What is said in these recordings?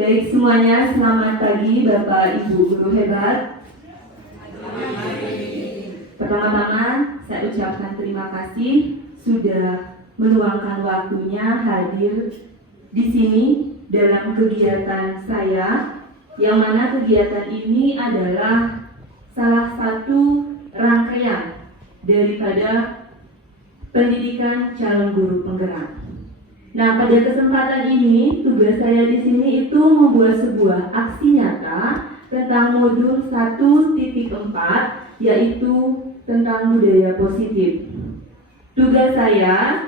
Baik semuanya, selamat pagi Bapak Ibu Guru hebat. Pertama-tama saya ucapkan terima kasih sudah meluangkan waktunya hadir di sini dalam kegiatan saya, yang mana kegiatan ini adalah salah satu rangkaian daripada pendidikan calon guru penggerak. Nah, pada kesempatan ini tugas saya di sini itu membuat sebuah aksi nyata tentang modul 1.4, yaitu tentang budaya positif. Tugas saya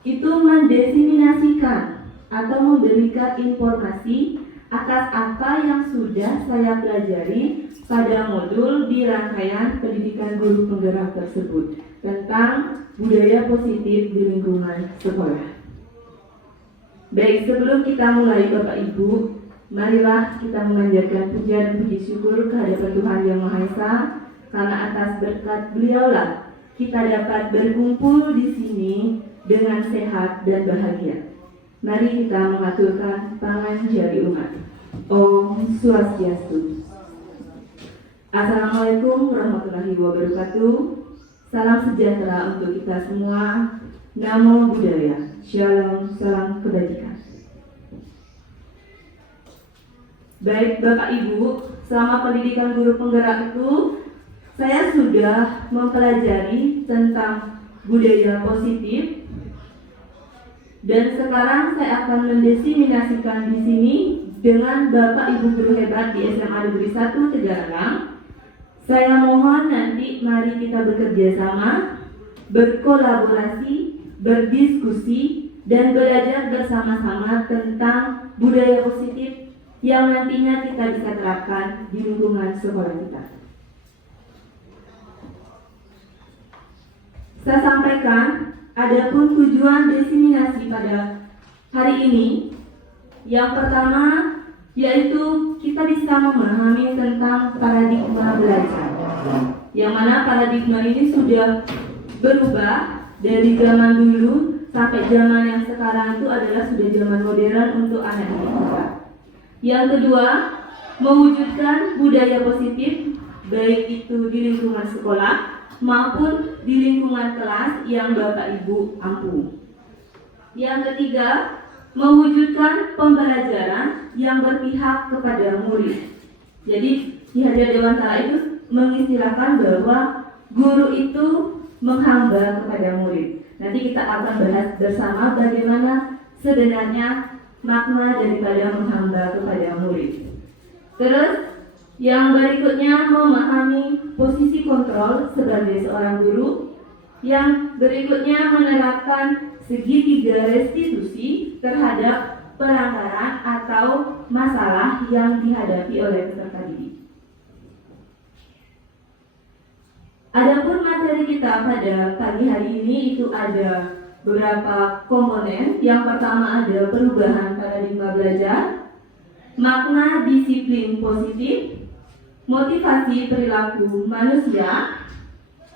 itu mendiseminasikan atau memberikan informasi atas apa yang sudah saya pelajari pada modul di rangkaian pendidikan guru penggerak tersebut tentang budaya positif di lingkungan sekolah. Baik, sebelum kita mulai Bapak Ibu, marilah kita memanjatkan puja dan puji syukur kehadirat Tuhan Yang Maha Esa, karena atas berkat Beliaulah kita dapat berkumpul di sini dengan sehat dan bahagia. Mari kita mengaturkan tangan jari umat. Om Swastiastu. Assalamualaikum warahmatullahi wabarakatuh. Salam sejahtera untuk kita semua. Namo Buddhaya. Shalom, salam kebajikan. Baik Bapak Ibu, selama pendidikan guru penggerak itu saya sudah mempelajari tentang budaya positif, dan sekarang saya akan mendiseminasikan di sini dengan Bapak Ibu guru hebat di SMA Negeri 1 Tegalang. Saya mohon nanti mari kita bekerja sama, berkolaborasi, berdiskusi, dan belajar bersama-sama tentang budaya positif yang nantinya kita bisa terapkan di lingkungan sekolah kita. Saya sampaikan, adapun tujuan diseminasi pada hari ini, yang pertama yaitu kita bisa memahami tentang paradigma belajar, yang mana paradigma ini sudah berubah dari zaman dulu sampai zaman yang sekarang itu adalah sudah zaman modern untuk anak didik kita. Yang kedua, mewujudkan budaya positif baik itu di lingkungan sekolah maupun di lingkungan kelas yang Bapak Ibu ampu. Yang ketiga, mewujudkan pembelajaran yang berpihak kepada murid. Jadi di hadirat Dewantara itu mengistilahkan bahwa guru itu menghamba kepada murid. Nanti kita akan bahas bersama bagaimana sebenarnya makna daripada menghamba kepada murid. Terus yang berikutnya, memahami posisi kontrol sebagai seorang guru. Yang berikutnya, menerapkan segitiga restitusi terhadap pelanggaran atau masalah yang dihadapi oleh peserta didik. Adapun materi kita pada pagi hari ini itu ada beberapa komponen. Yang pertama ada perubahan paradigma belajar, makna disiplin positif, motivasi perilaku manusia,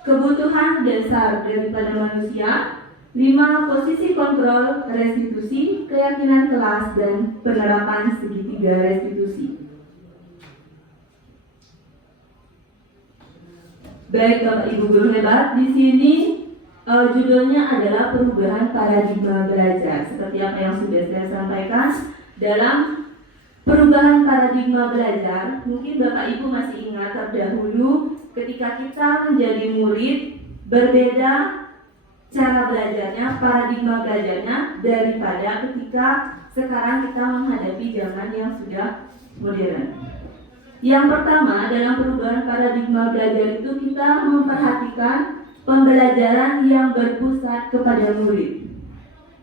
kebutuhan dasar daripada manusia, 5 posisi kontrol restitusi, keyakinan kelas, dan penerapan segitiga restitusi. Baik Bapak Ibu guru hebat, di sini judulnya adalah perubahan paradigma belajar. Seperti apa yang sudah saya sampaikan dalam perubahan paradigma belajar, mungkin Bapak Ibu masih ingat terdahulu ketika kita menjadi murid, berbeda cara belajarnya, paradigma belajarnya daripada ketika sekarang kita menghadapi zaman yang sudah modern. Yang pertama, dalam perubahan paradigma belajar itu kita memperhatikan pembelajaran yang berpusat kepada murid.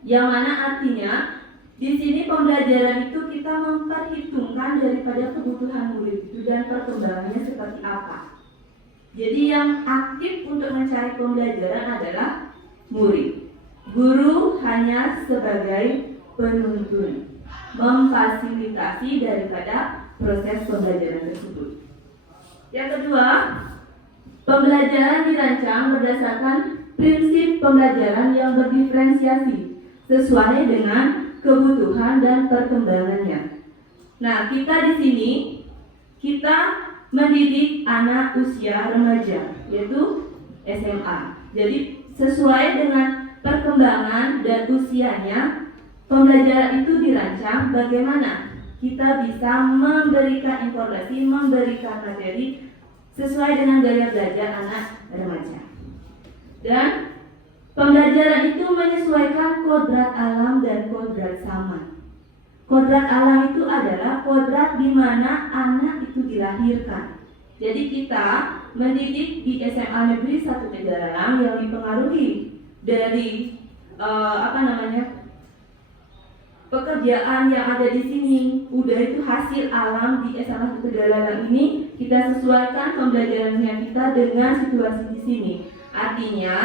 Yang mana artinya di sini pembelajaran itu kita memperhitungkan daripada kebutuhan murid itu dan perkembangannya seperti apa. Jadi yang aktif untuk mencari pembelajaran adalah murid. Guru hanya sebagai penuntun, memfasilitasi daripada proses pembelajaran tersebut. Yang kedua, pembelajaran dirancang berdasarkan prinsip pembelajaran yang berdiferensiasi sesuai dengan kebutuhan dan perkembangannya. Nah, kita di sini kita mendidik anak usia remaja, yaitu SMA. Jadi sesuai dengan perkembangan dan usianya, pembelajaran itu dirancang bagaimana kita bisa memberikan informasi, memberikan materi sesuai dengan gaya belajar anak remaja. Dan pembelajaran itu menyesuaikan kodrat alam dan kodrat zaman. Kodrat alam itu adalah kodrat di mana anak itu dilahirkan. Jadi kita mendidik di SMA Negeri 1 Tegalang yang dipengaruhi dari pekerjaan yang ada di sini. Udah itu hasil alam di SMA 1 Tegalang ini, kita sesuaikan pembelajarannya kita dengan situasi di sini. Artinya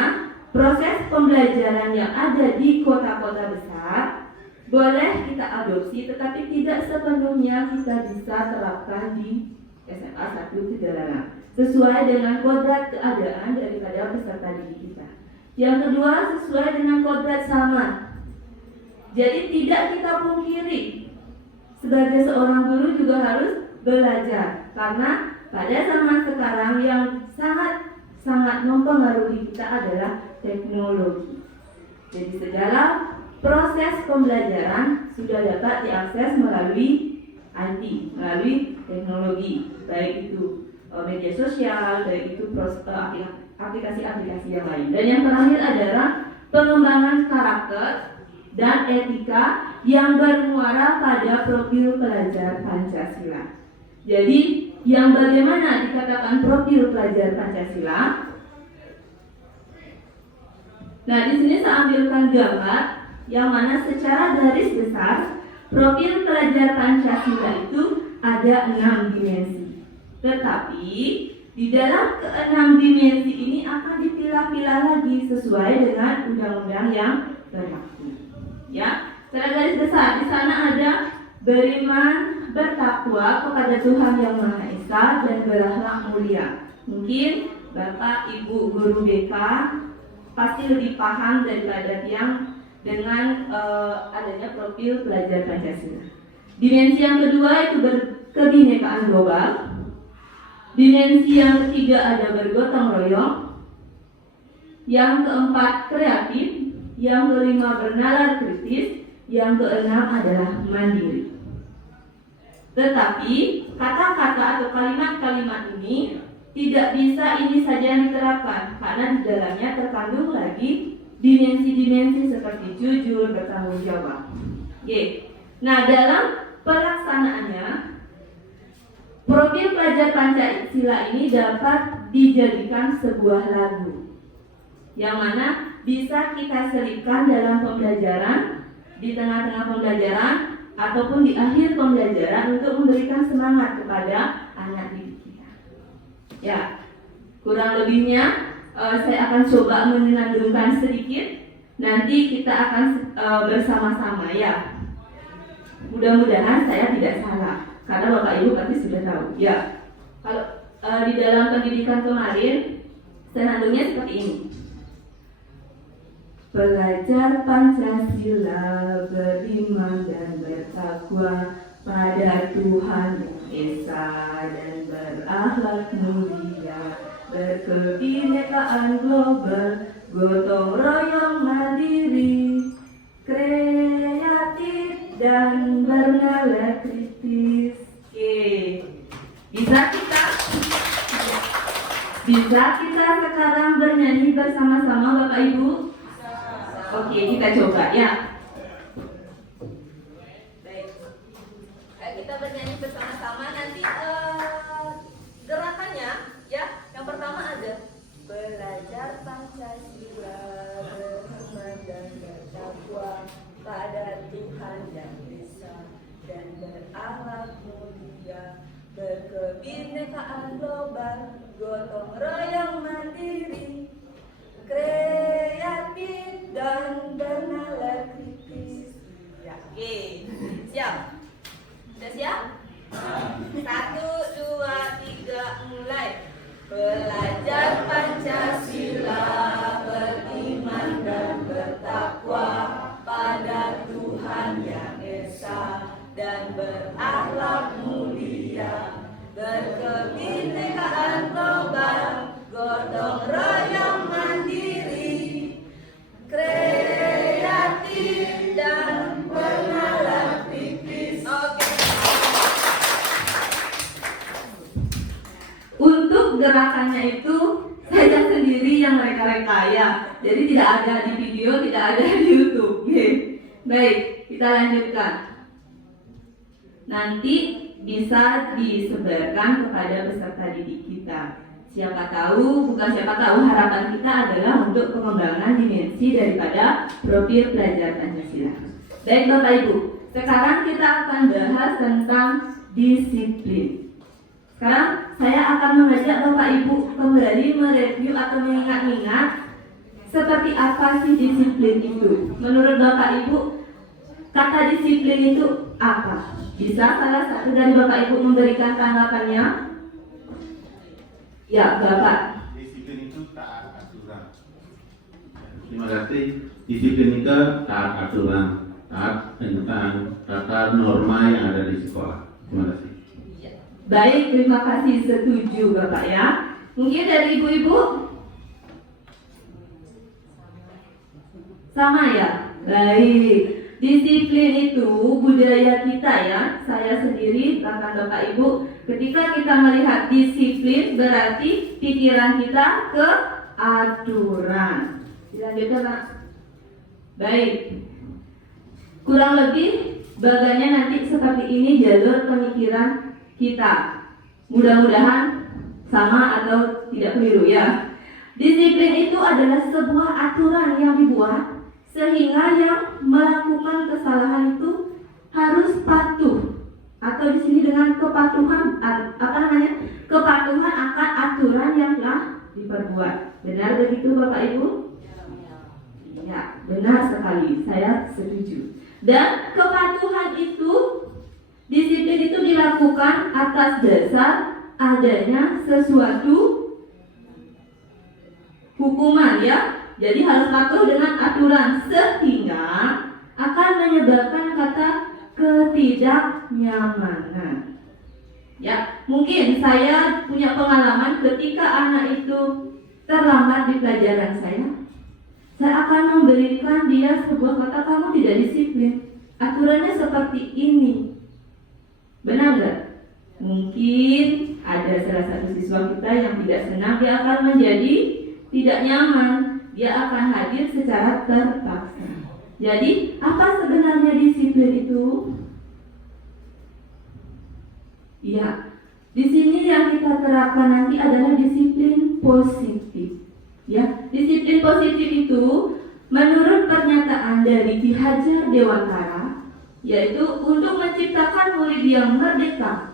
proses pembelajaran yang ada di kota-kota besar boleh kita adopsi, tetapi tidak sepenuhnya kita bisa terapkan di SMA 1 Tegalang sesuai dengan kodrat keadaan daripada peserta didik kita. Yang kedua, sesuai dengan kodrat zaman. Jadi tidak kita pungkiri, sebagai seorang guru juga harus belajar, karena pada zaman sekarang yang sangat mempengaruhi kita adalah teknologi. Jadi segala proses pembelajaran sudah dapat diakses melalui IT, melalui teknologi, baik itu media sosial, baik itu aplikasi-aplikasi yang lain. Dan yang terakhir adalah pengembangan karakter dan etika yang bermuara pada profil pelajar Pancasila. Jadi yang bagaimana dikatakan profil pelajar Pancasila? Nah, di sini saya ambilkan gambar yang mana secara garis besar profil pelajar Pancasila itu ada 6 dimensi. Tetapi di dalam ke-6 dimensi ini akan dipilah-pilah lagi sesuai dengan undang-undang yang berlaku. Ya, secara garis besar di sana ada beriman, bertakwa kepada Tuhan Yang Maha Esa dan berakhlak mulia. Mungkin Bapak, Ibu, guru BK pasti lebih paham daripada yang dengan adanya profil pelajar Pancasila. Dimensi yang kedua itu kebinekaan global. Dimensi yang ketiga ada bergotong royong. Yang keempat kreatif. Yang kelima bernalar kritis. Yang keenam adalah mandiri. Tetapi kata-kata atau kalimat-kalimat ini tidak bisa ini saja yang diterapkan, karena di dalamnya terkandung lagi dimensi-dimensi seperti jujur, bertanggung jawab. Nah, dalam pelaksanaannya profil pelajar Pancasila ini dapat dijadikan sebuah lagu yang mana bisa kita selipkan dalam pembelajaran, di tengah-tengah pembelajaran ataupun di akhir pembelajaran untuk memberikan semangat kepada anak didik kita. Ya, kurang lebihnya saya akan coba menandungkan sedikit. Nanti kita akan bersama-sama ya. Mudah-mudahan saya tidak salah, karena Bapak Ibu pasti sudah tahu. Ya, kalau di dalam pendidikan kemarin senandungnya seperti ini. Belajar Pancasila, beriman dan bertakwa pada Tuhan Yang Esa dan berakhlak mulia, berkebinekaan global, gotong royong mandiri, kreatif dan bernalar kritis. Bisa kita sekarang bernyanyi bersama-sama Bapak Ibu? Oke, kita coba ya. Baik, kita bernyanyi bersama-sama. Nanti gerakannya ya. Yang pertama ada belajar Pancasila, beriman dan bertakwa pada Tuhan Yang Esa dan berakhlak mulia, berkebinekaan global, gotong royong mandiri, kreatif dan bernalar kritis. Ya, oke. Siap? Sudah siap? 1, 2, 3, mulai. Belajar Pancasila, beriman dan bertakwa pada Tuhan Yang Esa dan berakhlak mulia, berkebinekaan global, gotong royong mandiri, kreatif dan bernalar tipis. Oke. Untuk gerakannya itu saya sendiri yang reka-reka ya. Jadi tidak ada di video, tidak ada di YouTube. Oke. Baik, kita lanjutkan. Nanti bisa disebarkan kepada peserta didik kita. Siapa tahu, bukan siapa tahu, harapan kita adalah untuk pengembangan dimensi daripada profil pelajar Pancasila. Baik Bapak Ibu, sekarang kita akan bahas tentang disiplin. Sekarang saya akan mengajak Bapak Ibu kembali mereview atau mengingat-ingat seperti apa sih disiplin itu. Menurut Bapak Ibu, kata disiplin itu apa? Bisa salah satu dari Bapak Ibu memberikan tanggapannya? Ya, Bapak. Disiplin itu taat aturan. Terima kasih. Disiplin itu taat aturan, taat tentang tata norma yang ada di sekolah. Terima kasih. Baik, terima kasih, setuju Bapak ya. Mungkin dari ibu-ibu? Sama ya? Baik. Disiplin itu budaya kita ya. Saya sendiri, bahkan Bapak Ibu, ketika kita melihat disiplin berarti pikiran kita ke aturan. Dilanjutkan Pak. Baik. Kurang lebih baganya nanti seperti ini jalur pemikiran kita. Mudah-mudahan sama atau tidak keliru ya. Disiplin itu adalah sebuah aturan yang dibuat sehingga yang melakukan kesalahan itu harus patuh, atau di sini dengan kepatuhan, kepatuhan akan aturan yang telah diperbuat. Benar begitu Bapak Ibu? Ya, benar sekali. Saya setuju. Dan kepatuhan itu, disiplin itu dilakukan atas dasar adanya sesuatu hukuman ya. Jadi harus patuh dengan aturan sehingga akan menyebabkan kata ketidaknyamanan. Ya, mungkin saya punya pengalaman ketika anak itu terlambat di pelajaran saya akan memberikan dia sebuah kata, kamu tidak disiplin. Aturannya seperti ini. Benar nggak? Mungkin ada salah satu siswa kita yang tidak senang, dia akan menjadi tidak nyaman. Dia akan hadir secara terpaksa. Jadi, apa sebenarnya disiplin itu? Ya, di sini yang kita terapkan nanti adalah disiplin positif. Ya, disiplin positif itu menurut pernyataan dari Ki Hajar Dewantara, yaitu untuk menciptakan murid yang merdeka.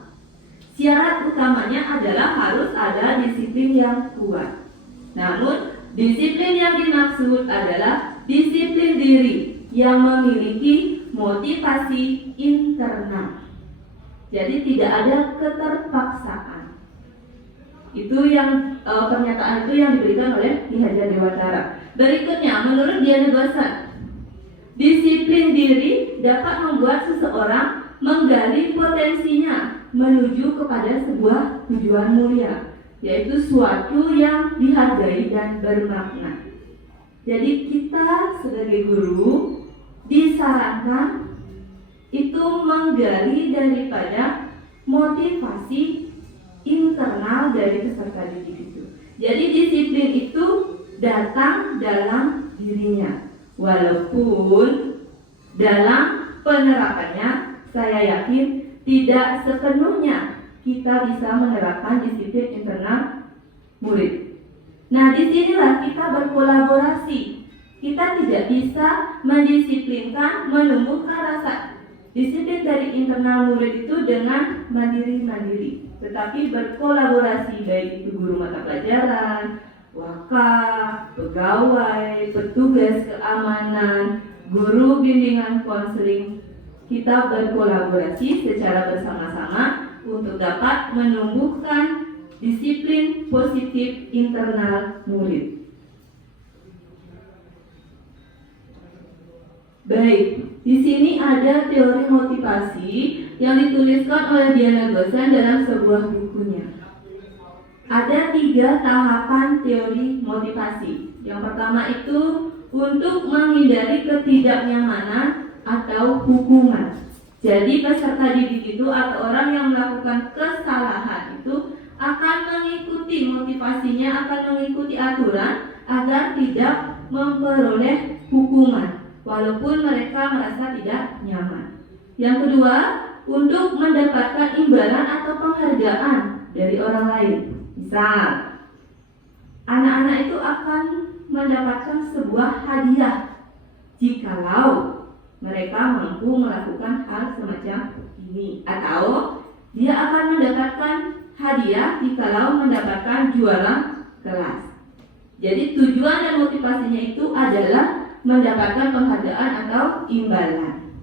Syarat utamanya adalah harus ada disiplin yang kuat. Namun disiplin yang dimaksud adalah disiplin diri yang memiliki motivasi internal. Jadi tidak ada keterpaksaan. Itu yang pernyataan itu yang diberikan oleh Ki Hajar Dewantara. Berikutnya, menurut Diana Gosan, disiplin diri dapat membuat seseorang menggali potensinya menuju kepada sebuah tujuan mulia, yaitu suatu yang dihargai dan bermakna. Jadi kita sebagai guru disarankan itu menggali daripada motivasi internal dari peserta didik itu. Jadi disiplin itu datang dalam dirinya, walaupun dalam penerapannya saya yakin tidak sepenuhnya kita bisa menerapkan disiplin internal murid. Nah, disinilah kita berkolaborasi. Kita tidak bisa mendisiplinkan, menumbuhkan rasa disiplin dari internal murid itu dengan mandiri-mandiri, tetapi berkolaborasi, baik itu guru mata pelajaran, wakaf, pegawai, petugas keamanan, guru bimbingan konseling. Kita berkolaborasi secara bersama-sama untuk dapat menumbuhkan disiplin positif internal murid. Baik, Di sini ada teori motivasi yang dituliskan oleh Diana Gosen dalam sebuah bukunya. Ada 3 tahapan teori motivasi. Yang pertama itu untuk menghindari ketidaknyamanan atau hukuman. Jadi peserta didik itu atau orang yang melakukan kesalahan itu akan mengikuti motivasinya, akan mengikuti aturan agar tidak memperoleh hukuman walaupun mereka merasa tidak nyaman. Yang kedua, untuk mendapatkan imbalan atau penghargaan dari orang lain. Misal, anak-anak itu akan mendapatkan sebuah hadiah jikalau mereka mampu melakukan hal semacam ini, atau dia akan mendapatkan hadiah jikalau mendapatkan juara kelas. Jadi tujuan dan motivasinya itu adalah mendapatkan penghargaan atau imbalan.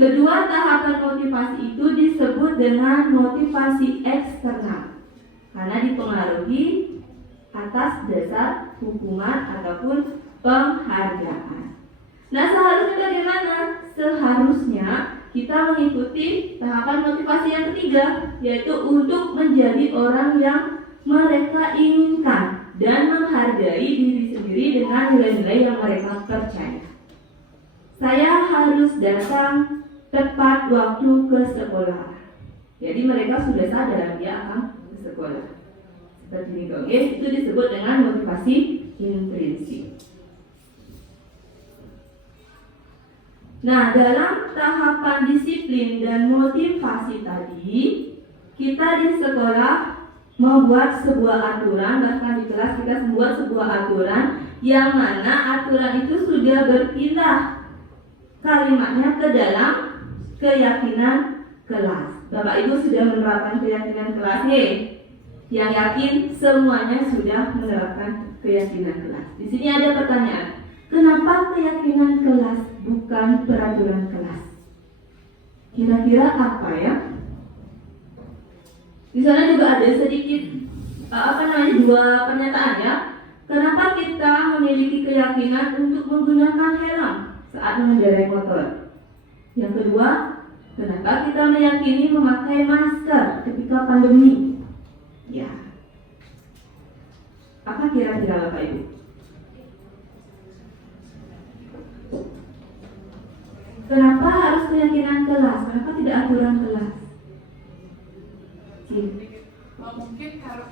Kedua tahapan motivasi itu disebut dengan motivasi eksternal karena dipengaruhi atas dasar hukuman ataupun penghargaan. Nah, seharusnya bagaimana? Seharusnya kita mengikuti tahapan motivasi yang ketiga, yaitu untuk menjadi orang yang mereka inginkan dan menghargai diri sendiri dengan nilai-nilai yang mereka percaya. Saya harus datang tepat waktu ke sekolah. Jadi mereka sudah sadar dia akan ke sekolah. Seperti ini dong, itu disebut dengan motivasi intrinsik. Nah, dalam tahapan disiplin dan motivasi tadi, kita di sekolah membuat sebuah aturan, bahkan di kelas kita membuat sebuah aturan yang mana aturan itu sudah berpindah kalimatnya ke dalam keyakinan kelas. Bapak Ibu sudah menerapkan keyakinan kelas nih. Yang yakin semuanya sudah menerapkan keyakinan kelas. Di sini ada pertanyaan. Kenapa keyakinan kelas bukan peraturan kelas? Kira-kira apa ya? Di sana juga ada sedikit dua pernyataan ya. Kenapa kita memiliki keyakinan untuk menggunakan helm saat mengendarai motor? Yang kedua, kenapa kita meyakini memakai masker ketika pandemi? Ya. Apa kira-kira Bapak Ibu? Kenapa harus keyakinan kelas? Kenapa tidak aturan kelas? Mungkin kalau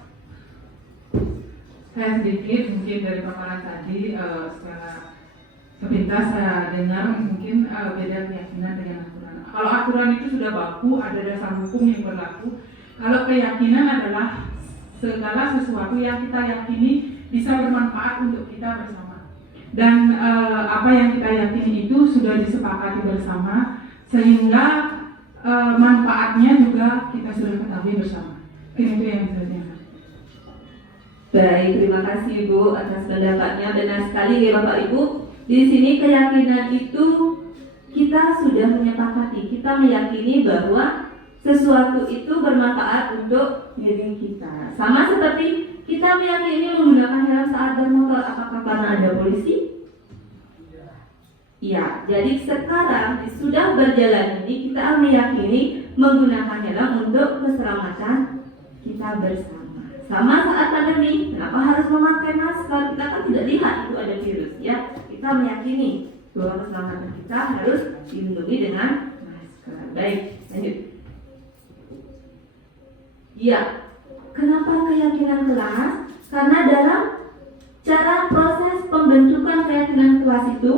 saya sedikit mungkin dari paparan tadi secara sepintas saya dengar mungkin beda keyakinan dengan aturan. Kalau aturan itu sudah baku, ada dasar hukum yang berlaku. Kalau keyakinan adalah segala sesuatu yang kita yakini bisa bermanfaat untuk kita bersama. Dan apa yang kita yakini itu sudah disepakati bersama, sehingga manfaatnya juga kita sudah ketahui bersama. Itu yang saya dengar. Baik, terima kasih Ibu atas pendapatnya. Benar sekali ya Bapak Ibu. Di sini keyakinan itu kita sudah menyepakati. Kita meyakini bahwa sesuatu itu bermanfaat untuk diri kita. Sama seperti kita meyakini menggunakan helm saat bermotor. Apakah karena ada polisi? Ya, jadi sekarang sudah berjalan ini kita meyakini menggunakan helm untuk keselamatan kita bersama. Sama saat pandemi, kenapa harus memakai masker? Kita kan tidak lihat itu ada virus, ya. Kita meyakini bahwa keselamatan kita harus dilindungi dengan masker. Baik, lanjut. Ya, kenapa keyakinan kelas? Karena dalam cara proses pembentukan keyakinan kelas itu,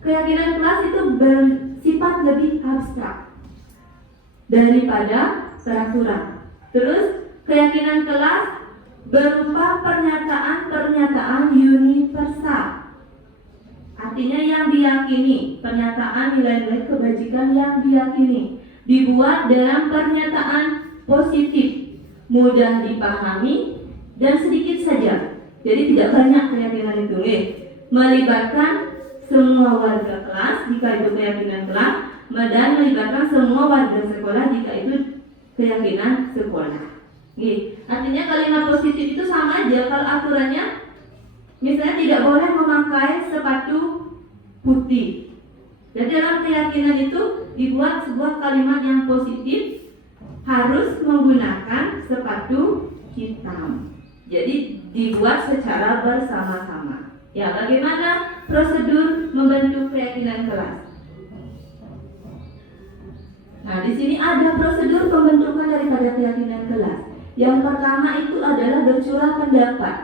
keyakinan kelas itu bersifat lebih abstrak daripada peraturan. Terus keyakinan kelas berupa pernyataan-pernyataan universal. Artinya yang diyakini, pernyataan nilai-nilai kebajikan yang diyakini dibuat dalam pernyataan positif, mudah dipahami dan sedikit saja. Jadi tidak banyak keyakinan itu, melibatkan semua warga kelas jika itu keyakinan kelas, dan melibatkan semua warga sekolah jika itu keyakinan sekolah. Artinya kalimat positif itu sama aja. Kalau aturannya misalnya tidak boleh memakai sepatu putih, Dan dalam keyakinan itu dibuat sebuah kalimat yang positif, harus menggunakan sepatu hitam. Jadi dibuat secara bersama-sama. Ya, bagaimana prosedur membentuk keyakinan kelas? Nah, di sini ada prosedur pembentukan daripada keyakinan kelas. Yang pertama itu adalah bercurah pendapat.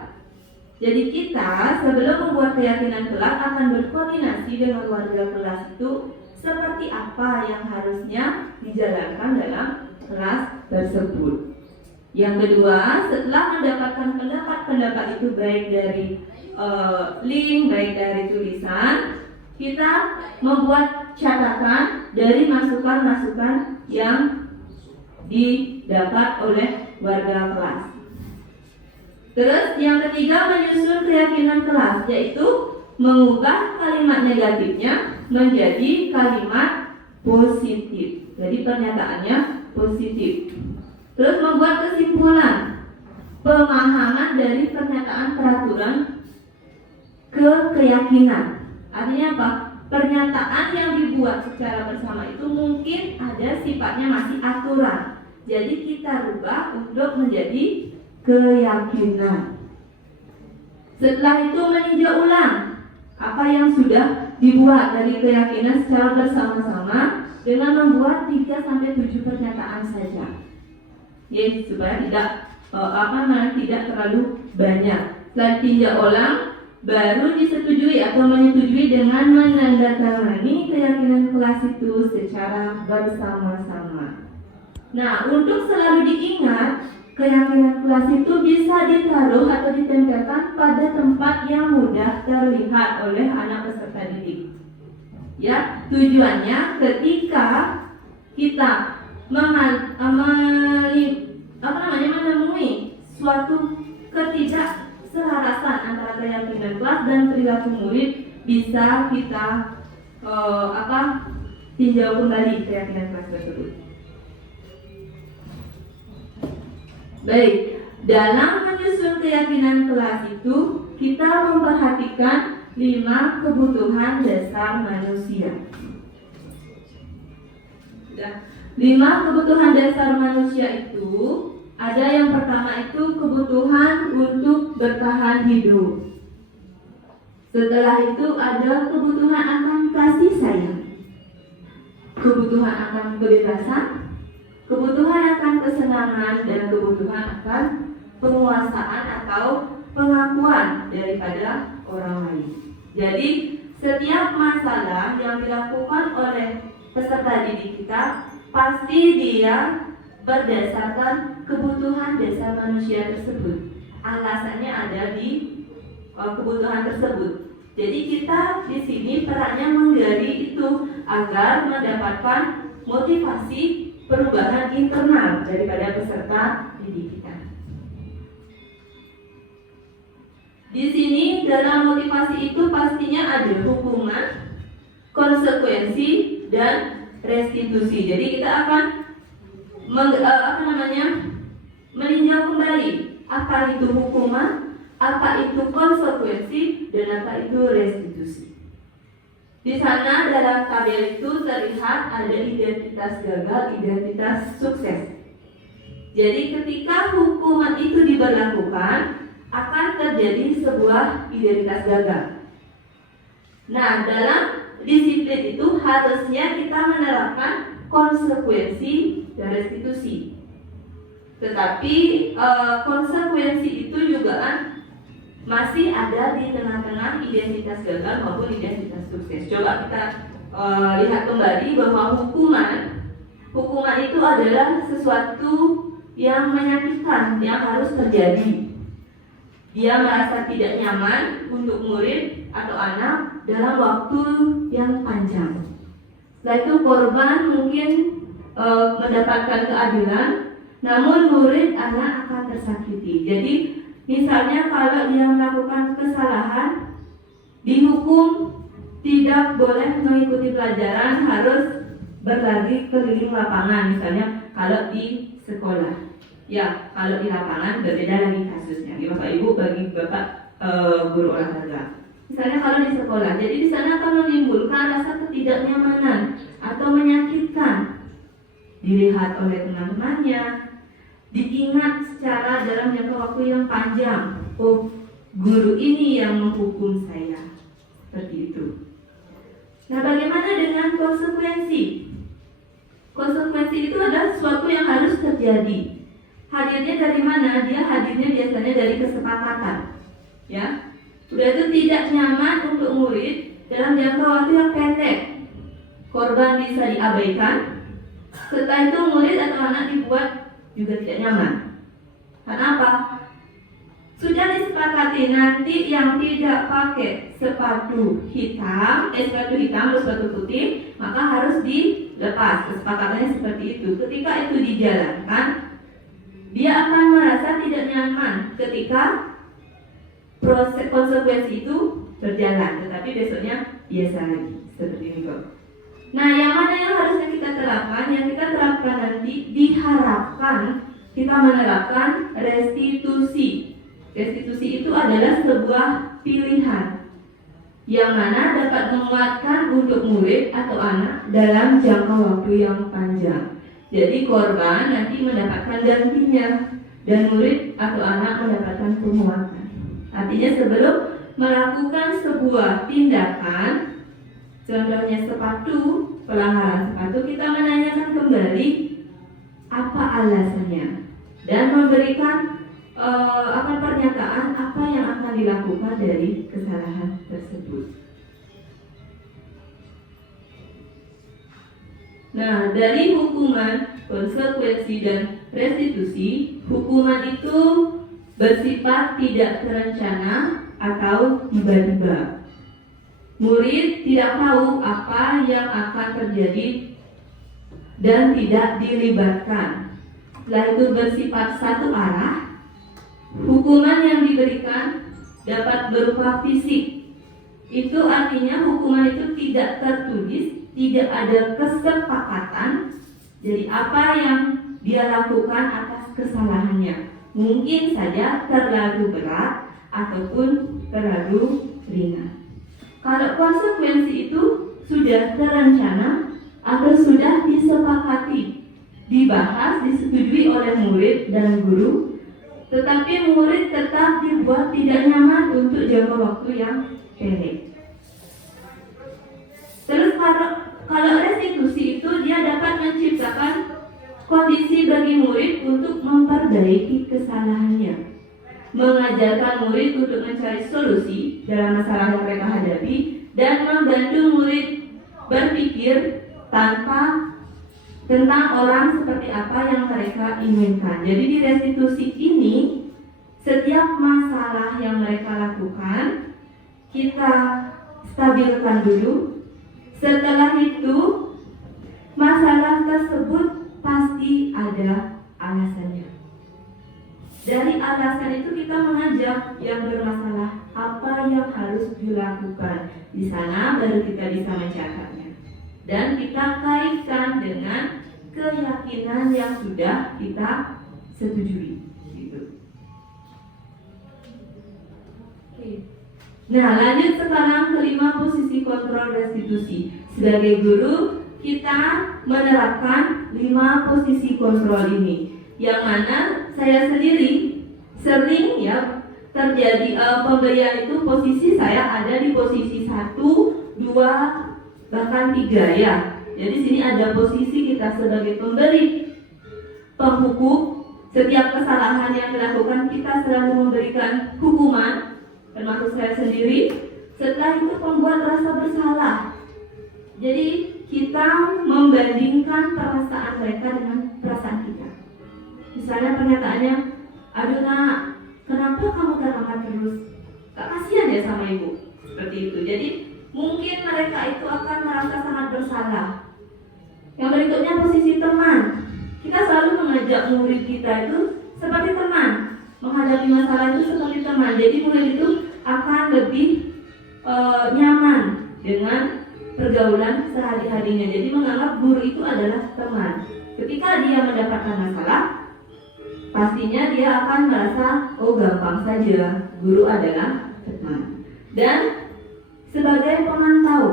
Jadi kita sebelum membuat keyakinan kelas akan berkoordinasi dengan warga kelas itu seperti apa yang harusnya dijalankan dalam kelas tersebut. Yang kedua, setelah mendapatkan pendapat-pendapat itu baik dari link, baik dari tulisan, kita membuat catatan dari masukan-masukan yang didapat oleh warga kelas. Terus yang ketiga, menyusun keyakinan kelas, yaitu mengubah kalimat negatifnya menjadi kalimat positif. Jadi pernyataannya positif. Terus membuat kesimpulan, pemahaman dari pernyataan peraturan ke keyakinan. Artinya apa? Pernyataan yang dibuat secara bersama itu mungkin ada sifatnya masih aturan. Jadi kita rubah untuk menjadi keyakinan. Setelah itu meninjau ulang apa yang sudah dibuat dari keyakinan secara bersama-sama dengan membuat 3-7 pernyataan saja. Ya, supaya tidak tidak terlalu banyak. Setelah tinjau ulang, baru disetujui atau menyetujui dengan menandatangani keyakinan kelas itu secara bersama-sama. Nah, untuk selalu diingat, keyakinan kelas itu bisa ditaruh atau ditempelkan pada tempat yang mudah terlihat oleh anak peserta didik. Ya, tujuannya ketika kita menemui suatu ketidakselarasan antara keyakinan kelas dan perilaku murid, bisa kita tinjau kembali keyakinan kelas tersebut. Baik, dalam menyusun keyakinan kelas itu kita memperhatikan 5 kebutuhan dasar manusia. 5 kebutuhan dasar manusia itu ada yang pertama itu kebutuhan untuk bertahan hidup. Setelah itu ada kebutuhan akan kasih sayang, kebutuhan akan kebebasan, kebutuhan akan kesenangan, dan kebutuhan akan penguasaan atau pengakuan daripada orang lain. Jadi setiap masalah yang dilakukan oleh peserta didik kita pasti dia berdasarkan kebutuhan dasar manusia tersebut. Alasannya ada di kebutuhan tersebut. Jadi kita di sini perannya menggali itu agar mendapatkan motivasi perubahan internal daripada peserta didik kita. Di sini dalam motivasi itu pastinya ada hukuman, konsekuensi, dan restitusi. Jadi kita akan meninjau kembali apa itu hukuman, apa itu konsekuensi, dan apa itu restitusi. Di sana dalam tabel itu terlihat ada identitas gagal, identitas sukses. Jadi ketika hukuman itu diberlakukan, akan terjadi sebuah identitas gagal. Nah, dalam disiplin itu harusnya kita menerapkan konsekuensi dan restitusi. Tetapi konsekuensi itu juga masih ada di tengah-tengah identitas gagal maupun identitas sukses. Coba kita lihat kembali bahwa hukuman itu adalah sesuatu yang menyakitkan, yang harus terjadi. Dia merasa tidak nyaman untuk murid atau anak dalam waktu yang panjang. Setelah itu korban mungkin mendapatkan keadilan, namun murid anak akan tersakiti. Jadi misalnya kalau dia melakukan kesalahan, dihukum tidak boleh mengikuti pelajaran, harus berlari keliling lapangan. Misalnya kalau di sekolah, ya kalau di lapangan berbeda lagi kasusnya. Bapak Ibu, bagi Bapak guru olahraga. Misalnya kalau di sekolah, jadi di sana akan menimbulkan rasa ketidaknyamanan atau menyakitkan. Dilihat oleh teman-temannya, diingat secara dalam jangka waktu yang panjang. Oh, guru ini yang menghukum saya. Seperti itu. Nah, bagaimana dengan konsekuensi? Konsekuensi itu adalah sesuatu yang harus terjadi. Hadirnya dari mana? Dia hadirnya biasanya dari kesepakatan. Ya, udah itu tidak nyaman untuk murid dalam jangka waktu yang pendek. Korban bisa diabaikan. Setelah itu murid atau anak dibuat juga tidak nyaman. Karena apa? Sudah disepakati nanti yang tidak pakai sepatu hitam atau sepatu putih, maka harus dilepas. Kesepakatannya seperti itu. Ketika itu dijalankan, dia akan merasa tidak nyaman ketika proses konsekuensi itu berjalan, tetapi besoknya biasa lagi. Seperti itu. Nah, yang mana yang harusnya kita terapkan? Yang kita terapkan nanti diharapkan kita menerapkan restitusi. Restitusi itu adalah sebuah pilihan yang mana dapat menguatkan untuk murid atau anak dalam jangka waktu yang panjang. Jadi korban nanti mendapatkan gantinya dan murid atau anak mendapatkan penguatan. Artinya sebelum melakukan sebuah tindakan, contohnya sepatu, pelanggaran sepatu, kita menanyakan kembali apa alasannya dan memberikan pernyataan apa yang akan dilakukan dari kesalahan tersebut. Nah, dari hukuman, konsekuensi, dan restitusi, hukuman itu bersifat tidak terencana atau tiba-tiba. Murid tidak tahu apa yang akan terjadi dan tidak dilibatkan. Setelah itu bersifat satu arah. Hukuman yang diberikan dapat berupa fisik. Itu artinya hukuman itu tidak tertulis, tidak ada kesepakatan. Jadi apa yang dia lakukan atas kesalahannya mungkin saja terlalu berat ataupun terlalu ringan. Kalau konsekuensi itu sudah terencana atau sudah disepakati, dibahas, disetujui oleh murid dan guru, tetapi murid tetap dibuat tidak nyaman untuk jangka waktu yang pendek. Terus kalau restitusi itu dia dapat menciptakan kondisi bagi murid untuk memperbaiki kesalahannya, mengajarkan murid untuk mencari solusi dalam masalah yang mereka hadapi, dan membantu murid berpikir tentang orang seperti apa yang mereka inginkan. Jadi di restitusi ini, setiap masalah yang mereka lakukan kita stabilkan dulu. Setelah itu masalah tersebut pasti ada alasannya. Dari alasan itu kita mengajak yang bermasalah apa yang harus dilakukan. Di sana baru kita bisa mencatatnya. Dan kita kaitkan dengan keyakinan yang sudah kita setujui. Gitu. Nah, lanjut sekarang ke 5 posisi kontrol restitusi. Sebagai guru, kita menerapkan 5 posisi kontrol ini, yang mana saya sendiri sering ya terjadi pemberian itu posisi saya ada di posisi 1, 2, bahkan 3 ya. Jadi sini ada posisi kita sebagai pemberi, penghukum. Setiap kesalahan yang dilakukan kita selalu memberikan hukuman, termasuk saya sendiri. Setelah itu pembuat rasa bersalah. Jadi kita membandingkan perasaan mereka dengan perasaan kita. Misalnya pernyataannya, aduh nak, kenapa kamu terangkat terus? Gak kasihan ya sama ibu? Seperti itu. Jadi mungkin mereka itu akan merasa sangat bersalah. Yang berikutnya posisi teman. Kita selalu mengajak murid kita itu seperti teman, menghadapi masalah itu seperti teman. Jadi murid itu akan lebih nyaman dengan pergaulan sehari-harinya. Jadi menganggap guru itu adalah teman. Ketika dia mendapatkan masalah, pastinya dia akan merasa, oh gampang saja, guru adalah teman. Dan sebagai pemantau.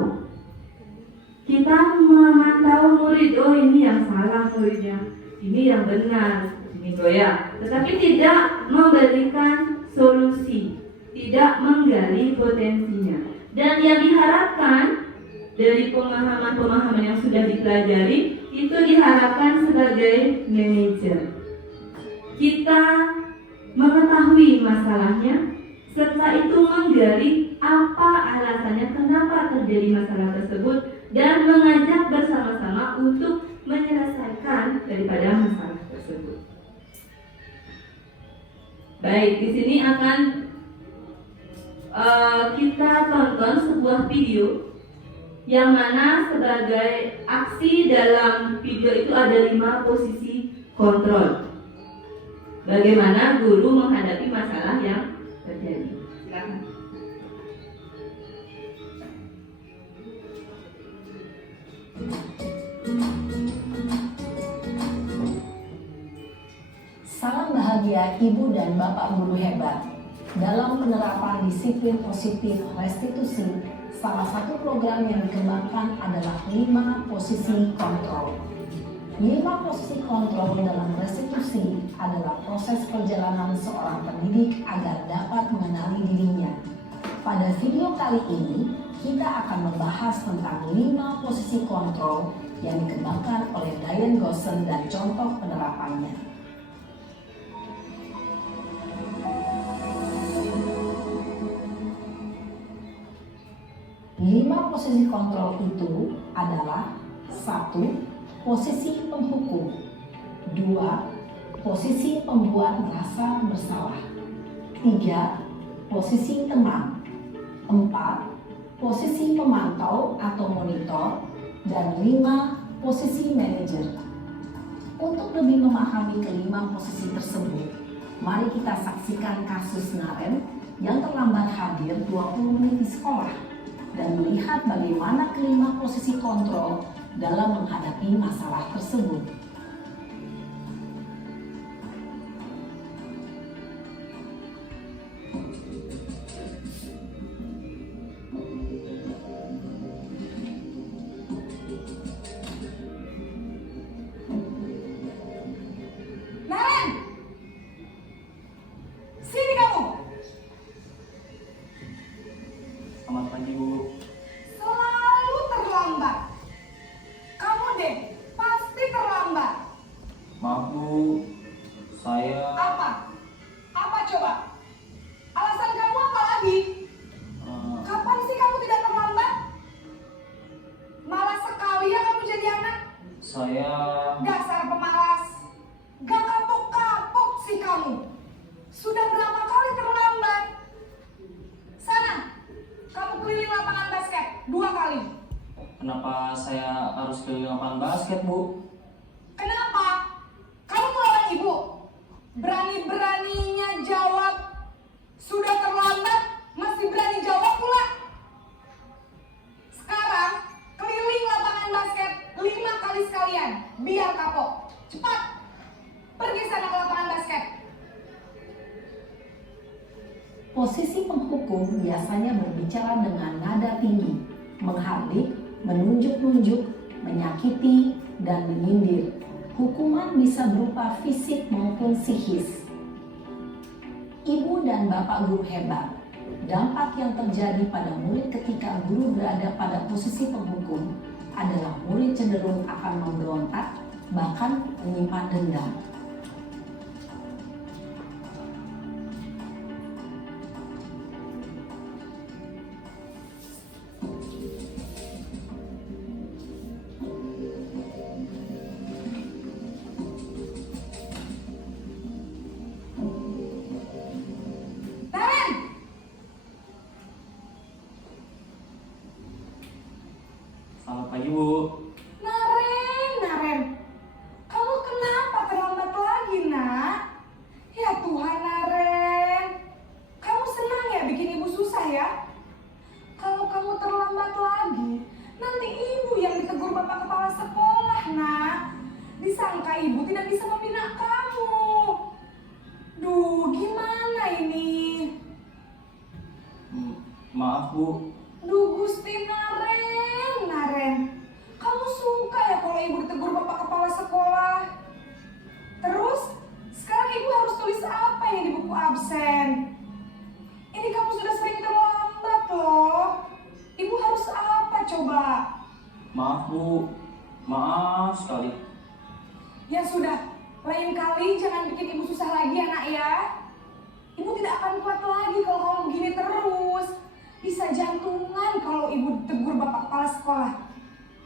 Kita memantau murid, oh ini yang salah muridnya, ini yang benar, ini ya. Tetapi tidak memberikan solusi, tidak menggali potensinya. Dan yang diharapkan dari pemahaman-pemahaman yang sudah dipelajari, itu diharapkan sebagai manajer. Kita mengetahui masalahnya, setelah itu menggali apa alasannya, kenapa terjadi masalah tersebut, dan mengajak bersama-sama untuk menyelesaikan daripada masalah tersebut. Baik, di sini akan kita tonton sebuah video yang mana sebagai aksi dalam video itu ada 5 posisi kontrol. Bagaimana guru menghadapi masalah yang terjadi. Silakan. Salam bahagia Ibu dan Bapak guru hebat. Dalam penerapan disiplin positif restitusi, salah satu program yang dikembangkan adalah 5 posisi kontrol. 5 posisi kontrol dalam restitusi adalah proses perjalanan seorang pendidik agar dapat mengenali dirinya. Pada video kali ini, kita akan membahas tentang 5 posisi kontrol yang dikembangkan oleh Diane Gosson dan contoh penerapannya. 5 posisi kontrol itu adalah 1. Posisi penghukum. 2. Posisi pembuat merasa bersalah. 3. Posisi teman. 4. Posisi pemantau atau monitor. Dan 5. Posisi manajer. Untuk lebih memahami kelima posisi tersebut, mari kita saksikan kasus Naren yang terlambat hadir 20 menit di sekolah dan melihat bagaimana kelima posisi kontrol dalam menghadapi masalah tersebut. Naren! Sini kamu! Selamat pagi, Bu. Selalu terlambat. Kamu deh, pasti terlambat. Maaf, Bu. Saya Apa? Apa coba? Alasan kamu apa lagi? Kapan sih kamu tidak terlambat? Malas sekali ya kamu jadi anak. saya Dasar pemalas. Gak kapok-kapok sih kamu. Sudah berapa kali terlambat? Sana, kamu keliling lapangan basket 2 kali. kenapa saya harus keliling lapangan basket, Bu? Kenapa? Kamu melawan ibu? Berani-beraninya jawab sudah terlambat, masih berani jawab pula. Sekarang keliling lapangan basket 5 kali sekalian, biar kapok. Cepat, pergi sana ke lapangan basket. Posisi penghukum biasanya berbicara dengan nada tinggi, menghardik, menunjuk-nunjuk, menyakiti, dan menyindir. Hukuman bisa berupa fisik maupun psikis. Ibu dan Bapak guru hebat, dampak yang terjadi pada murid ketika guru berada pada posisi penghukum adalah murid cenderung akan memberontak, bahkan menyimpan dendam. Naren! Selamat pagi, Bu. Naren, kamu kenapa terlambat lagi, nak? Ya Tuhan, Naren, kamu senang ya bikin ibu susah ya? Kalau kamu terlambat lagi, nanti ibu yang ditegur bapak kepala sekolah, nak. Disangka ibu tidak bisa membina kamu. Duh, gimana ini? Maaf, Bu. Duh, Lain kali jangan bikin ibu susah lagi ya nak ya. Ibu tidak akan kuat lagi kalau kamu begini terus. Bisa jantungan kalau ibu tegur bapak kepala sekolah.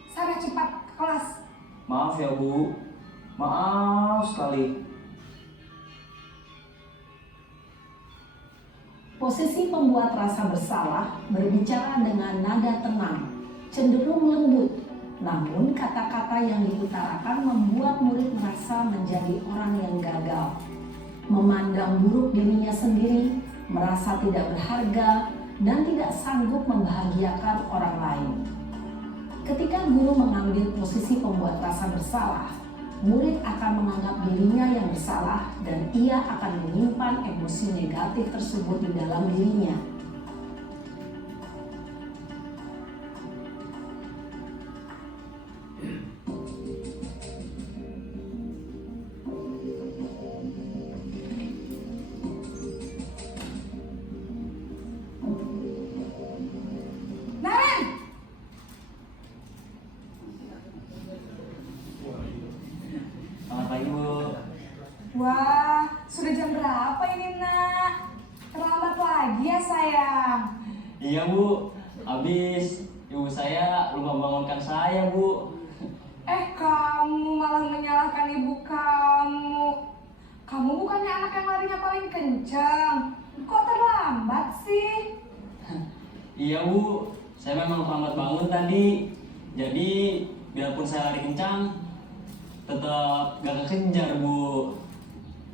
Sana cepat ke kelas. Maaf ya Bu, maaf sekali. Posisi pembuat rasa bersalah berbicara dengan nada tenang, cenderung lembut. Namun kata-kata yang diutarakan membuat murid merasa menjadi orang yang gagal, memandang buruk dirinya sendiri, merasa tidak berharga, dan tidak sanggup membahagiakan orang lain. Ketika guru mengambil posisi pembuat rasa bersalah, murid akan menganggap dirinya yang bersalah dan ia akan menyimpan emosi negatif tersebut di dalam dirinya. Naren! Selamat pagi Bu. Wah, sudah jam berapa ini nak? Terlambat lagi ya sayang. Iya Bu, habis ibu saya lupa bangunkan saya Bu. Kamu malah menyalahkan ibu kamu. Kamu bukannya anak yang larinya paling kencang. Kok terlambat sih? Iya Bu, saya memang terlambat bangun tadi. Jadi biarpun saya lari kencang, tetap gak kekejar Bu.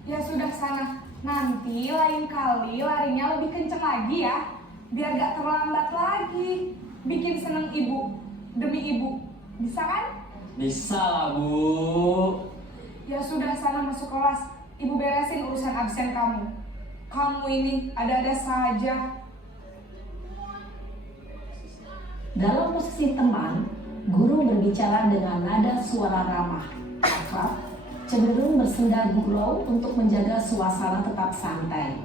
Ya sudah sana. Nanti lain kali larinya lebih kencang lagi ya. Biar gak terlambat lagi. Bikin seneng ibu. Demi ibu. Bisa kan? Bisa lah Bu. Ya sudah sana masuk kelas. Ibu beresin urusan absen kamu. Kamu ini ada-ada saja. Dalam posisi teman, guru berbicara dengan nada suara ramah, akrab, cenderung bersenda gurau untuk menjaga suasana tetap santai.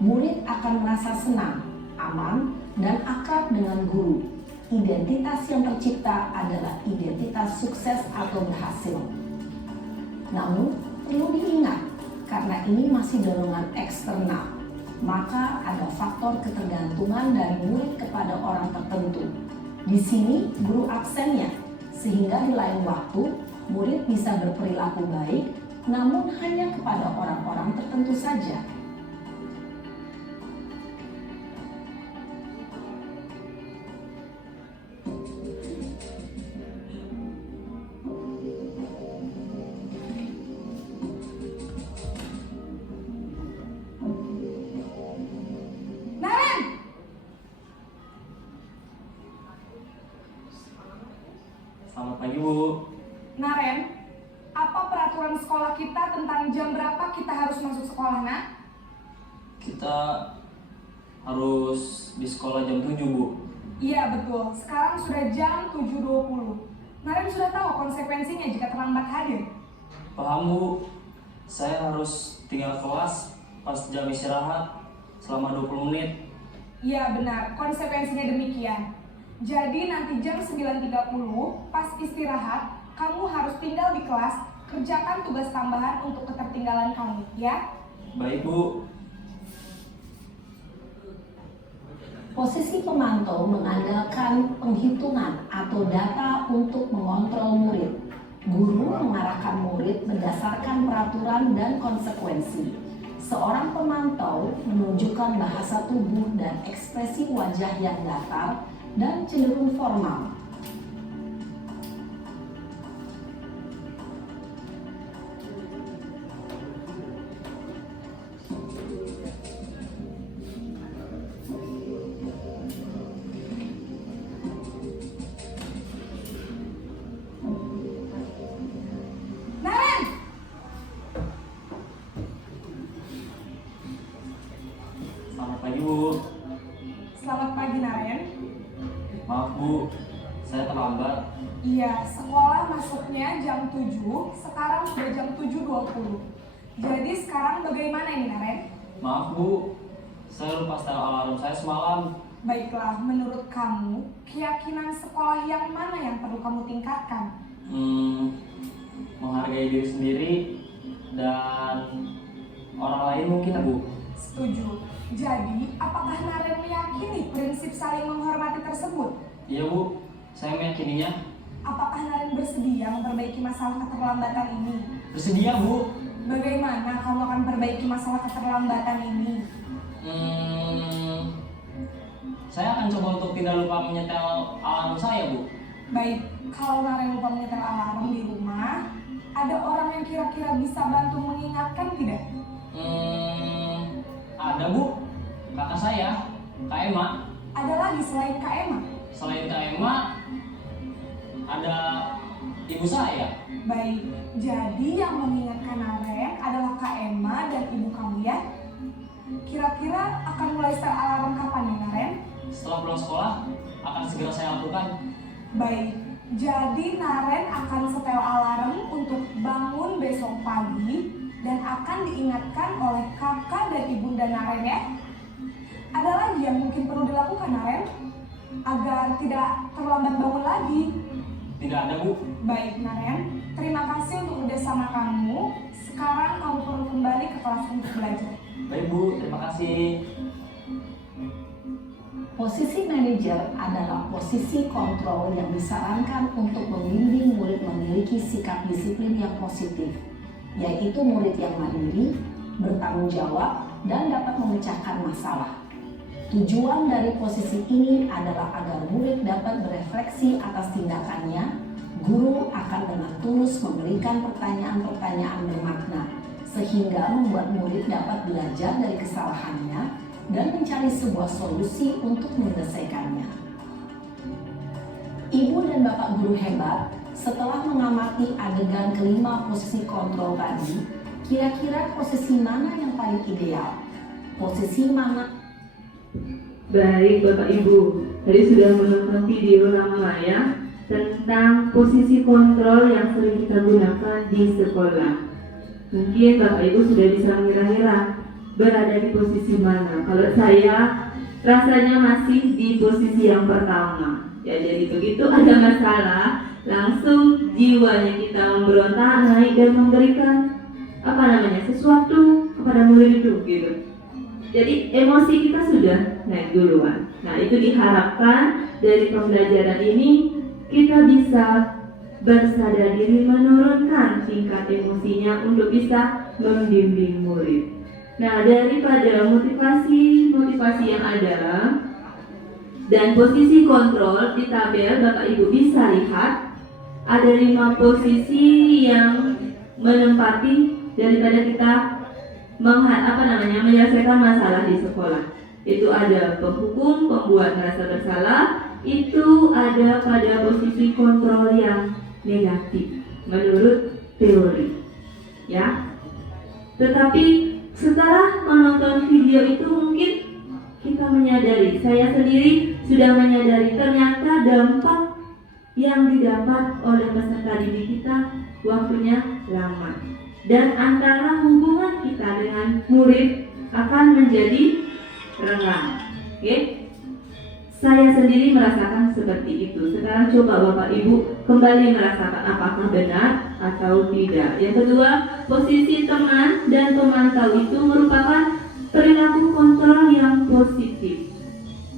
Murid akan merasa senang, aman, dan akrab dengan guru. Identitas yang tercipta adalah identitas sukses atau berhasil. Namun, perlu diingat, karena ini masih dorongan eksternal, maka ada faktor ketergantungan dari murid kepada orang tertentu. Di sini guru aksennya, sehingga di lain waktu murid bisa berperilaku baik, namun hanya kepada orang-orang tertentu saja. Naren! Selamat pagi Bu. Naren, apa peraturan sekolah kita tentang jam berapa kita harus masuk sekolah, nak? Kita harus di sekolah jam 7 Bu. Iya betul, sekarang sudah jam 7.20. Naren sudah tahu konsekuensinya jika terlambat hadir. Paham Bu, saya harus tinggal kelas pas jam istirahat selama 20 menit. Iya benar, konsekuensinya demikian. Jadi nanti jam 9.30 pas istirahat, kamu harus tinggal di kelas, kerjakan tugas tambahan untuk ketertinggalan kamu, ya? Baik Bu. Posisi pemantau mengandalkan penghitungan atau data untuk mengontrol murid. Guru mengarahkan murid berdasarkan peraturan dan konsekuensi. Seorang pemantau menunjukkan bahasa tubuh dan ekspresi wajah yang datar dan cenderung formal. Naren! Selamat pagi Bu. Selamat pagi, Naren. Maaf Bu, saya terlambat. Iya, sekolah masuknya jam 7, sekarang sudah jam 7.20. Jadi sekarang bagaimana ini, Naren? Maaf Bu, saya lupa setel alarm saya semalam. Baiklah, menurut kamu, keyakinan sekolah yang mana yang perlu kamu tingkatkan? Menghargai diri sendiri dan orang lain mungkin, Bu. Setuju. Jadi, apakah Naren meyakini prinsip saling menghormati tersebut? Iya, Bu. Saya meyakininya. Apakah Naren bersedia memperbaiki masalah keterlambatan ini? Bersedia, Bu. Bagaimana kamu akan perbaiki masalah keterlambatan ini? Saya akan coba untuk tidak lupa menyetel alarm saya, Bu. Baik, kalau Naren lupa menyetel alarm di rumah, ada orang yang kira-kira bisa bantu mengingatkan tidak? Ada, Bu. Kakak saya, Kak Emma. Ada lagi selain Kak Emma? Selain Kak Emma, ada ibu saya. Baik, jadi yang mengingatkan Naren adalah Kak Emma dan ibu kamu ya? Kira-kira akan mulai start alarm kapan nih Naren? Setelah pulang sekolah, akan segera saya lakukan. Baik, jadi Naren akan setel alarm untuk bangun besok pagi dan akan diingatkan oleh kakak dan ibunda Naren ya. Ada lagi yang mungkin perlu dilakukan Naren agar tidak terlambat bangun lagi? Tidak ada, Bu. Baik Naren, terima kasih untuk kerjasama kamu. Sekarang kamu perlu kembali ke kelas untuk belajar. Baik, Bu. Terima kasih. Posisi manajer adalah posisi kontrol yang disarankan untuk membimbing murid memiliki sikap disiplin yang positif, yaitu murid yang mandiri, bertanggung jawab, dan dapat memecahkan masalah. Tujuan dari posisi ini adalah agar murid dapat berefleksi atas tindakannya. Guru akan dengan tulus memberikan pertanyaan-pertanyaan bermakna, sehingga membuat murid dapat belajar dari kesalahannya dan mencari sebuah solusi untuk menyelesaikannya. Ibu dan Bapak guru hebat, setelah mengamati adegan kelima posisi kontrol tadi, kira-kira posisi mana yang paling ideal? Posisi mana? Baik Bapak Ibu, tadi sudah menonton video lama ya tentang posisi kontrol yang sering kita gunakan di sekolah. Mungkin Bapak Ibu sudah bisa mengira-ngira berada di posisi mana. Kalau saya rasanya masih di posisi yang pertama. Ya, jadi begitu ada masalah, langsung jiwanya kita memberontak naik dan memberikan sesuatu kepada murid itu gitu. Jadi emosi kita sudah naik duluan. Nah, itu diharapkan dari pembelajaran ini kita bisa bersadar diri menurunkan tingkat emosinya untuk bisa membimbing murid. Nah, daripada motivasi yang ada dan posisi kontrol di tabel Bapak Ibu bisa lihat ada 5 posisi yang menempati daripada kita menyelesaikan masalah di sekolah. Itu ada penghukum, pembuat merasa bersalah, itu ada pada posisi kontrol yang negatif menurut teori. Ya. Tetapi setelah menonton video itu mungkin kita menyadari, saya sendiri sudah menyadari ternyata dampak yang didapat oleh peserta didik kita waktunya lama. Dan antara hubungan kita dengan murid akan menjadi renggang. Oke? Saya sendiri merasakan seperti itu. Sekarang coba Bapak Ibu kembali merasakan apakah benar atau tidak. Yang kedua, posisi teman dan pemantau itu merupakan perilaku kontrol yang positif,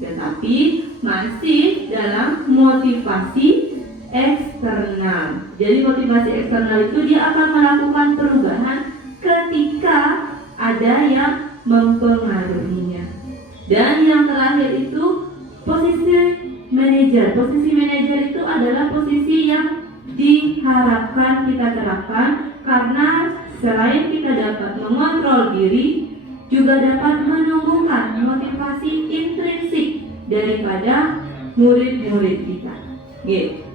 tetapi masih dalam motivasi eksternal. Jadi motivasi eksternal itu dia akan melakukan perubahan ketika ada yang mempengaruhinya. Dan yang terakhir itu posisi manajer. Posisi manajer itu adalah posisi yang diharapkan kita terapkan karena selain kita dapat mengontrol diri, juga dapat menumbuhkan motivasi intrinsik daripada murid-murid kita.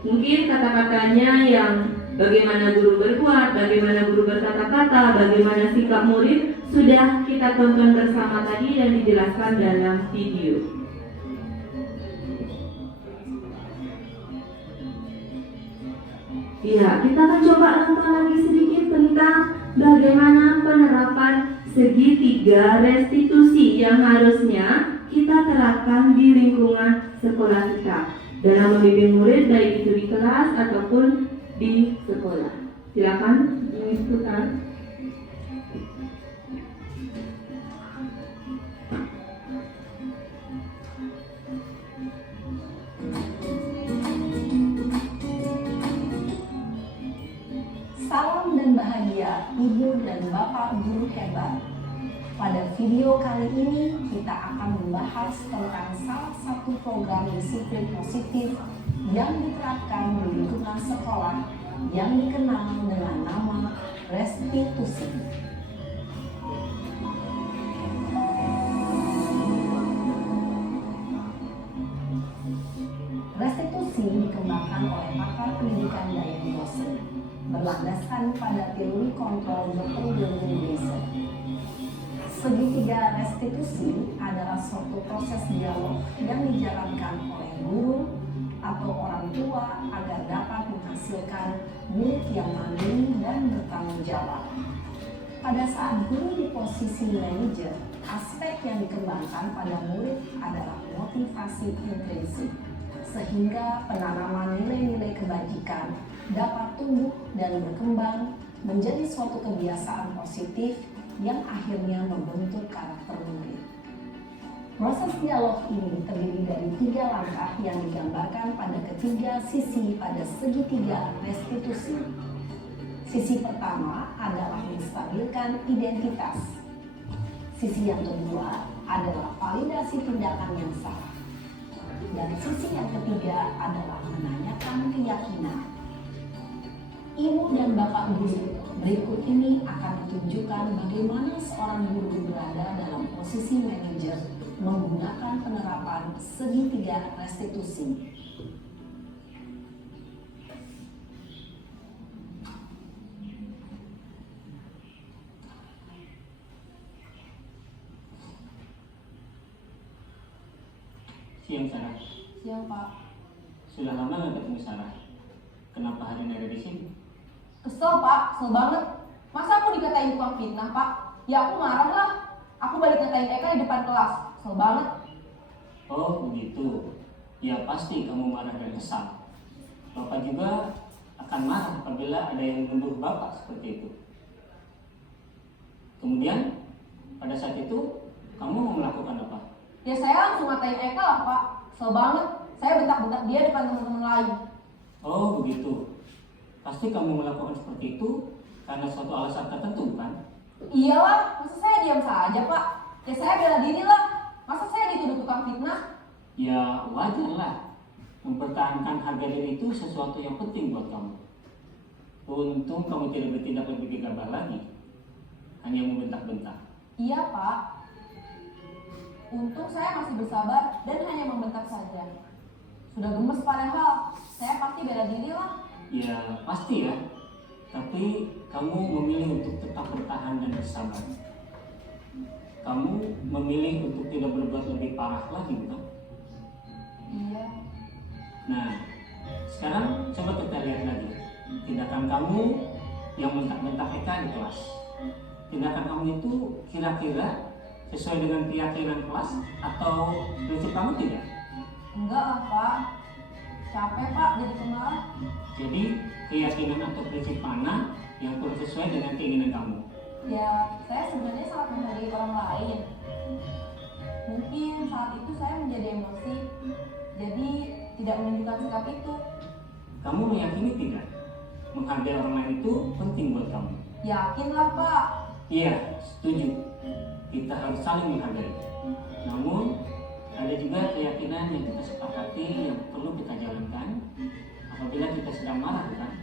Mungkin kata-katanya yang bagaimana guru berbuat, bagaimana guru berkata-kata, bagaimana sikap murid sudah kita tonton bersama tadi dan dijelaskan dalam video. Ya, kita akan coba nonton lagi sedikit tentang bagaimana penerapan segitiga restitusi yang harusnya kita terapkan di lingkungan sekolah kita dalam membimbing murid, baik itu di kelas ataupun di sekolah. Silakan, Miss Putar. Ibu dan Bapak Guru Hebat. Pada video kali ini kita akan membahas tentang salah satu program disiplin positif yang diterapkan di lingkungan sekolah yang dikenal dengan nama restitusi. Restitusi dikembangkan oleh pakar pendidikan Diane Gosling berlandaskan pada teori kontrol Dr. William Glasser. Segitiga restitusi adalah suatu proses dialog yang dijalankan oleh guru atau orang tua agar dapat menghasilkan murid yang mandiri dan bertanggung jawab. Pada saat guru di posisi manajer, aspek yang dikembangkan pada murid adalah motivasi intrinsik, sehingga penanaman nilai-nilai kebajikan dapat tumbuh dan berkembang menjadi suatu kebiasaan positif yang akhirnya membentuk karakter murid. Proses dialog ini terdiri dari 3 langkah yang digambarkan pada ketiga sisi pada segitiga restitusi. Sisi pertama adalah menstabilkan identitas. Sisi yang kedua adalah validasi tindakan yang salah. Dan sisi yang ketiga adalah menanyakan keyakinan. Ibu dan Bapak Guru, berikut ini akan menunjukkan bagaimana seorang guru berada dalam posisi manajer menggunakan penerapan segitiga restitusi. Siang Sarah. Siang Pak. Sudah lama nggak ketemu Sarah. Kenapa hari ini ada di sini? Kesel Pak, kesel banget. Masa aku dikatain tukang fitnah Pak? Ya aku marah lah. Aku balik ngatain Eka di depan kelas. Kesel banget. Oh begitu. Ya pasti kamu marah dan kesal. Bapak juga akan marah apabila ada yang menuduh Bapak seperti itu. Kemudian pada saat itu kamu mau melakukan apa? Ya saya langsung ngatain Eka lah Pak. Kesel banget. Saya bentak-bentak dia depan teman-teman lain. Oh begitu. Pasti kamu melakukan seperti itu karena suatu alasan tertentu kan? Iyalah, masa saya diam saja Pak? Ya saya bela diri lah. Masa saya dituduh tukang fitnah? Ya wajar lah. Mempertahankan harga diri itu sesuatu yang penting buat kamu. Untung kamu tidak bertindak lebih gegabah lagi. Hanya membentak-bentak. Iya Pak. Untung saya masih bersabar dan hanya membentak saja. Sudah gemes padahal, saya pasti bela diri lah. Ya pasti ya. Tapi kamu memilih untuk tetap bertahan dan bersabar. Kamu memilih untuk tidak berbuat lebih parah lagi, bukan? Iya. Nah, sekarang coba kita lihat lagi tindakan kamu yang bentak-bentak Eka di kelas. Tindakan kamu itu kira-kira sesuai dengan keyakinan kelas atau prinsip kamu tidak? Enggak lah Pak. Capek Pak jadi pemarah. Jadi keyakinan atau prinsip mana yang kurang sesuai dengan keinginan kamu? Ya, saya sebenarnya sangat menghargai orang lain. Mungkin saat itu saya menjadi emosi, jadi tidak menunjukkan sikap itu. Kamu meyakini tidak? Menghargai orang lain itu penting buat kamu. Yakinlah Pak. Iya, setuju. Kita harus saling menghargai. Namun, ada juga keyakinan yang kita sepakati yang perlu kita jalankan apabila kita sedang marah, bukan?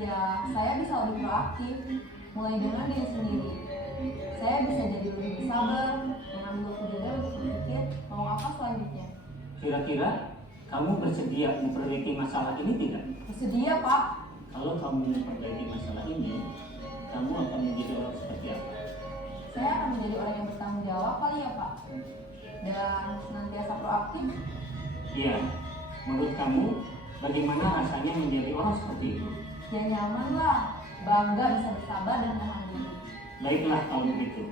Ya, saya bisa lebih proaktif, mulai dengan diri sendiri. Saya bisa jadi lebih bersabar, mengambil waktu jeda untuk berpikir mau apa selanjutnya. Kira-kira kamu bersedia memperbaiki masalah ini tidak? Bersedia Pak. Kalau kamu memperbaiki masalah ini, kamu akan menjadi orang seperti apa? Saya akan menjadi orang yang bertanggung jawab kali ya Pak. Dan senantiasa proaktif. Iya, menurut kamu bagaimana rasanya menjadi orang seperti itu? Ya nyaman lah, bangga bisa bersabar dan menahan diri. Baiklah kalau begitu.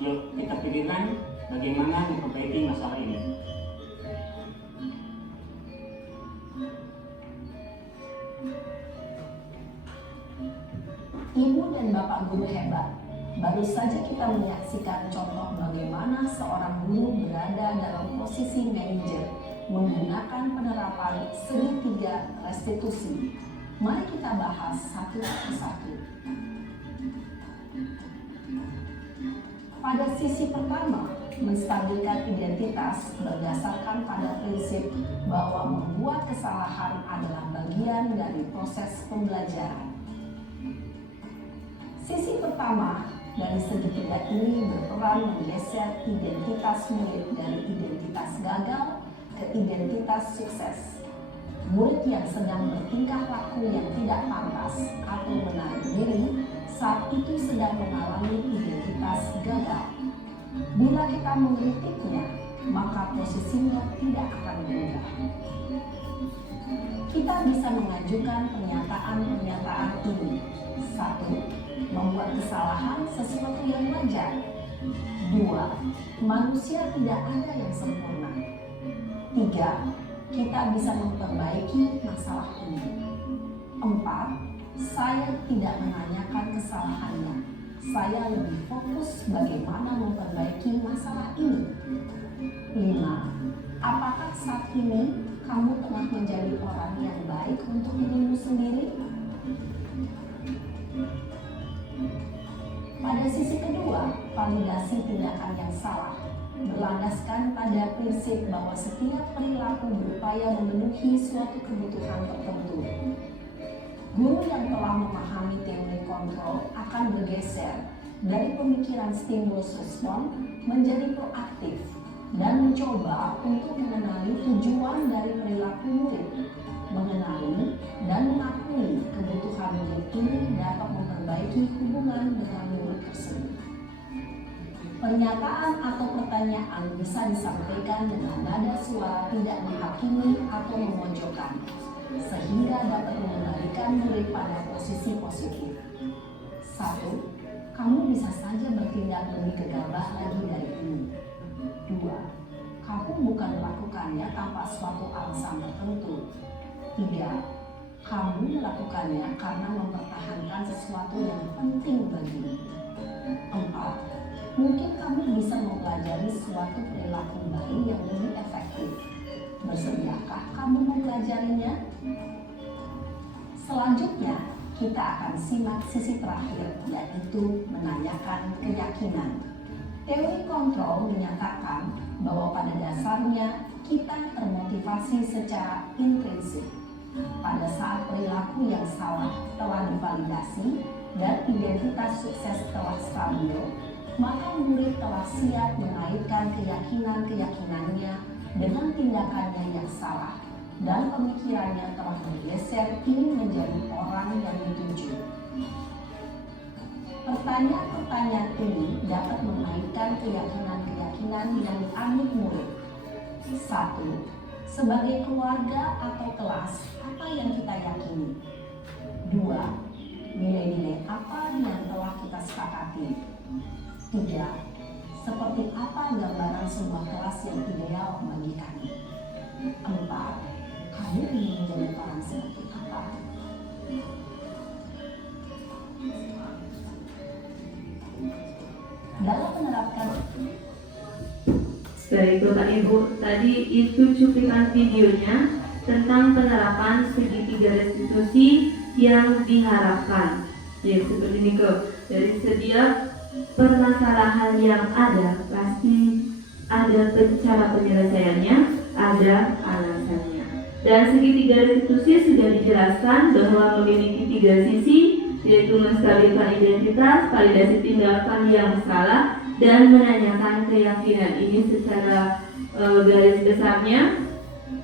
Yuk kita pikirkan bagaimana memperbaiki masalah ini. Ibu dan Bapak Guru Hebat, baru saja kita menyaksikan contoh bagaimana seorang guru berada dalam posisi manajer menggunakan penerapan segitiga restitusi. Mari kita bahas satu persatu. Pada sisi pertama, menstabilkan identitas berdasarkan pada prinsip bahwa membuat kesalahan adalah bagian dari proses pembelajaran. Sisi pertama dari segitiga ini berperan menggeser identitas murid dari identitas gagal ke identitas sukses. Murid yang sedang bertingkah laku yang tidak pantas atau menarik diri saat itu sedang mengalami identitas gagal. Bila kita mengkritiknya, maka posisinya tidak akan berubah. Kita bisa mengajukan pernyataan-pernyataan ini. 1. Membuat kesalahan sesuatu yang wajar. 2. Manusia tidak ada yang sempurna. 3. Kita bisa memperbaiki masalah ini. 4. Saya tidak menanyakan kesalahannya. Saya lebih fokus bagaimana memperbaiki masalah ini. 5. Apakah saat ini kamu tengah menjadi orang yang baik untuk dirimu sendiri? Pada sisi kedua, validasi tindakan yang salah berlandaskan pada prinsip bahwa setiap perilaku berupaya memenuhi suatu kebutuhan tertentu. Guru yang telah memahami teori kontrol akan bergeser dari pemikiran stimulus respon menjadi proaktif dan mencoba untuk mengenali tujuan dari perilaku murid, mengenali dan mengakui kebutuhan murid ini dapat memperbaiki hubungan dengan murid tersebut. Pernyataan atau pertanyaan bisa disampaikan dengan nada suara tidak menghakimi atau memojokkan, sehingga dapat mengembalikan murid pada posisi positif. 1. Kamu bisa saja bertindak lebih gegabah lagi dari ini. 2. Kamu bukan melakukannya tanpa suatu alasan tertentu. 3. Kamu melakukannya karena mempertahankan sesuatu yang penting bagimu. 4. Mungkin kamu bisa mempelajari suatu perilaku baru yang lebih efektif. Bersediakah kamu mempelajarinya? Selanjutnya, kita akan simak sisi terakhir, yaitu menanyakan keyakinan. Teori kontrol menyatakan bahwa pada dasarnya kita termotivasi secara intrinsik. Pada saat perilaku yang salah telah divalidasi dan identitas sukses telah stabil, maka murid telah siap mengaitkan keyakinan-keyakinannya dengan tindakannya yang salah, dan pemikirannya telah bergeser ingin menjadi orang yang dituju. Pertanyaan-pertanyaan ini dapat mengaitkan keyakinan-keyakinan yang dianut murid. 1. Sebagai keluarga atau kelas, apa yang kita yakini? 2. Nilai-nilai apa yang telah kita sepakati? 3. Seperti apa gambaran sebuah kelas yang ideal bagi kami? 4. Kamu ingin menjadi orang seperti apa? Dalam menerapkan Baik Bapak Ibu, tadi itu cuplikan videonya tentang penerapan segitiga restitusi yang diharapkan. Ya, seperti ini dari setiap permasalahan yang ada pasti ada cara penyelesaiannya, ada alasannya. Dan segitiga restitusi sudah dijelaskan bahwa memiliki 3 sisi, yaitu menstabilkan identitas, validasi tindakan yang salah, dan menanyakan keyakinan. Ini secara garis besarnya.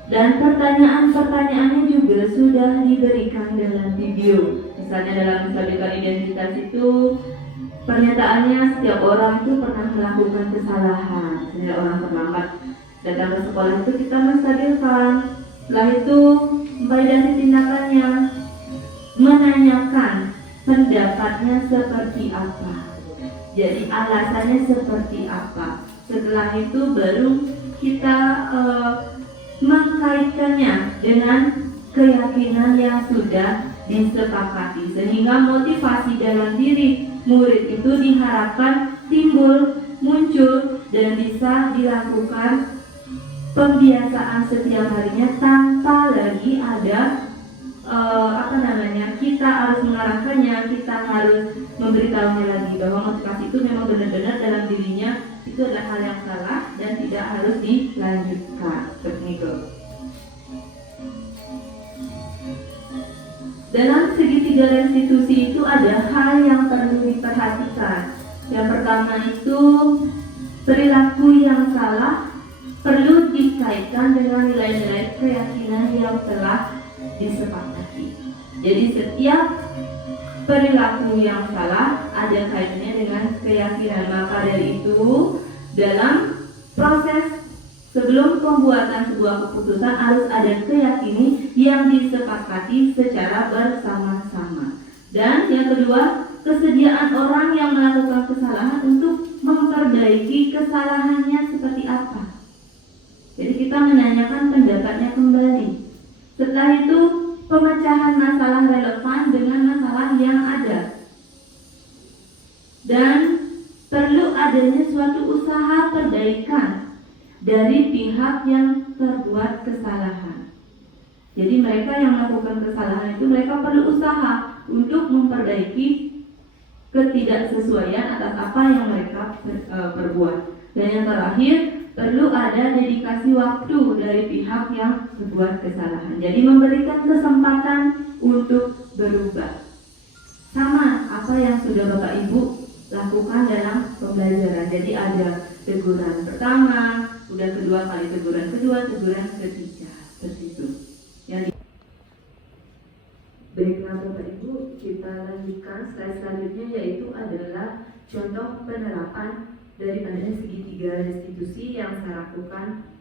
Dan pertanyaan-pertanyaannya juga sudah diberikan dalam video. Misalnya dalam menstabilkan identitas itu, pernyataannya setiap orang itu pernah melakukan kesalahan. Misalnya orang terlambat datang ke sekolah itu kita menstabilkan. Setelah itu validasi tindakannya, menanyakan pendapatnya seperti apa. Jadi alasannya seperti apa. Setelah itu baru kita mengkaitkannya dengan keyakinan yang sudah disepakati, sehingga motivasi dalam diri murid itu diharapkan muncul dan bisa dilakukan pembiasaan setiap harinya tanpa lagi ada kita harus mengarahkannya, kita harus memberitahunya lagi bahwa motivasi itu memang benar-benar dalam dirinya itu adalah hal yang salah dan tidak harus dilanjutkan. Seperti itu. Dalam segitiga restitusi itu ada hal yang perlu diperhatikan. Yang pertama itu perilaku yang salah perlu dikaitkan dengan nilai-nilai keyakinan yang telah disepakati. Jadi setiap perilaku yang salah ada kaitannya dengan keyakinan. Maka dari itu dalam proses sebelum pembuatan sebuah keputusan harus ada keyakinan yang disepakati secara bersama-sama. Dan yang kedua, kesediaan orang yang melakukan kesalahan untuk memperbaiki kesalahannya seperti apa. Jadi kita menanyakan pendapatnya kembali. Setelah itu pemecahan masalah relevan dengan masalah yang ada. Dan perlu adanya suatu usaha perbaikan dari pihak yang terbuat kesalahan. Jadi mereka yang melakukan kesalahan itu mereka perlu usaha untuk memperbaiki ketidaksesuaian atas apa yang mereka perbuat. Dan yang terakhir, perlu ada dedikasi waktu dari pihak yang berbuat kesalahan. Jadi memberikan kesempatan untuk berubah. Sama apa yang sudah Bapak Ibu lakukan dalam pembelajaran. Jadi ada teguran pertama, udah kedua kali teguran kedua, teguran ketiga. Seperti itu. Baiklah Bapak Ibu, kita lanjutkan slide selanjutnya, yaitu adalah contoh penerapan daripada segitiga restitusi yang saya lakukan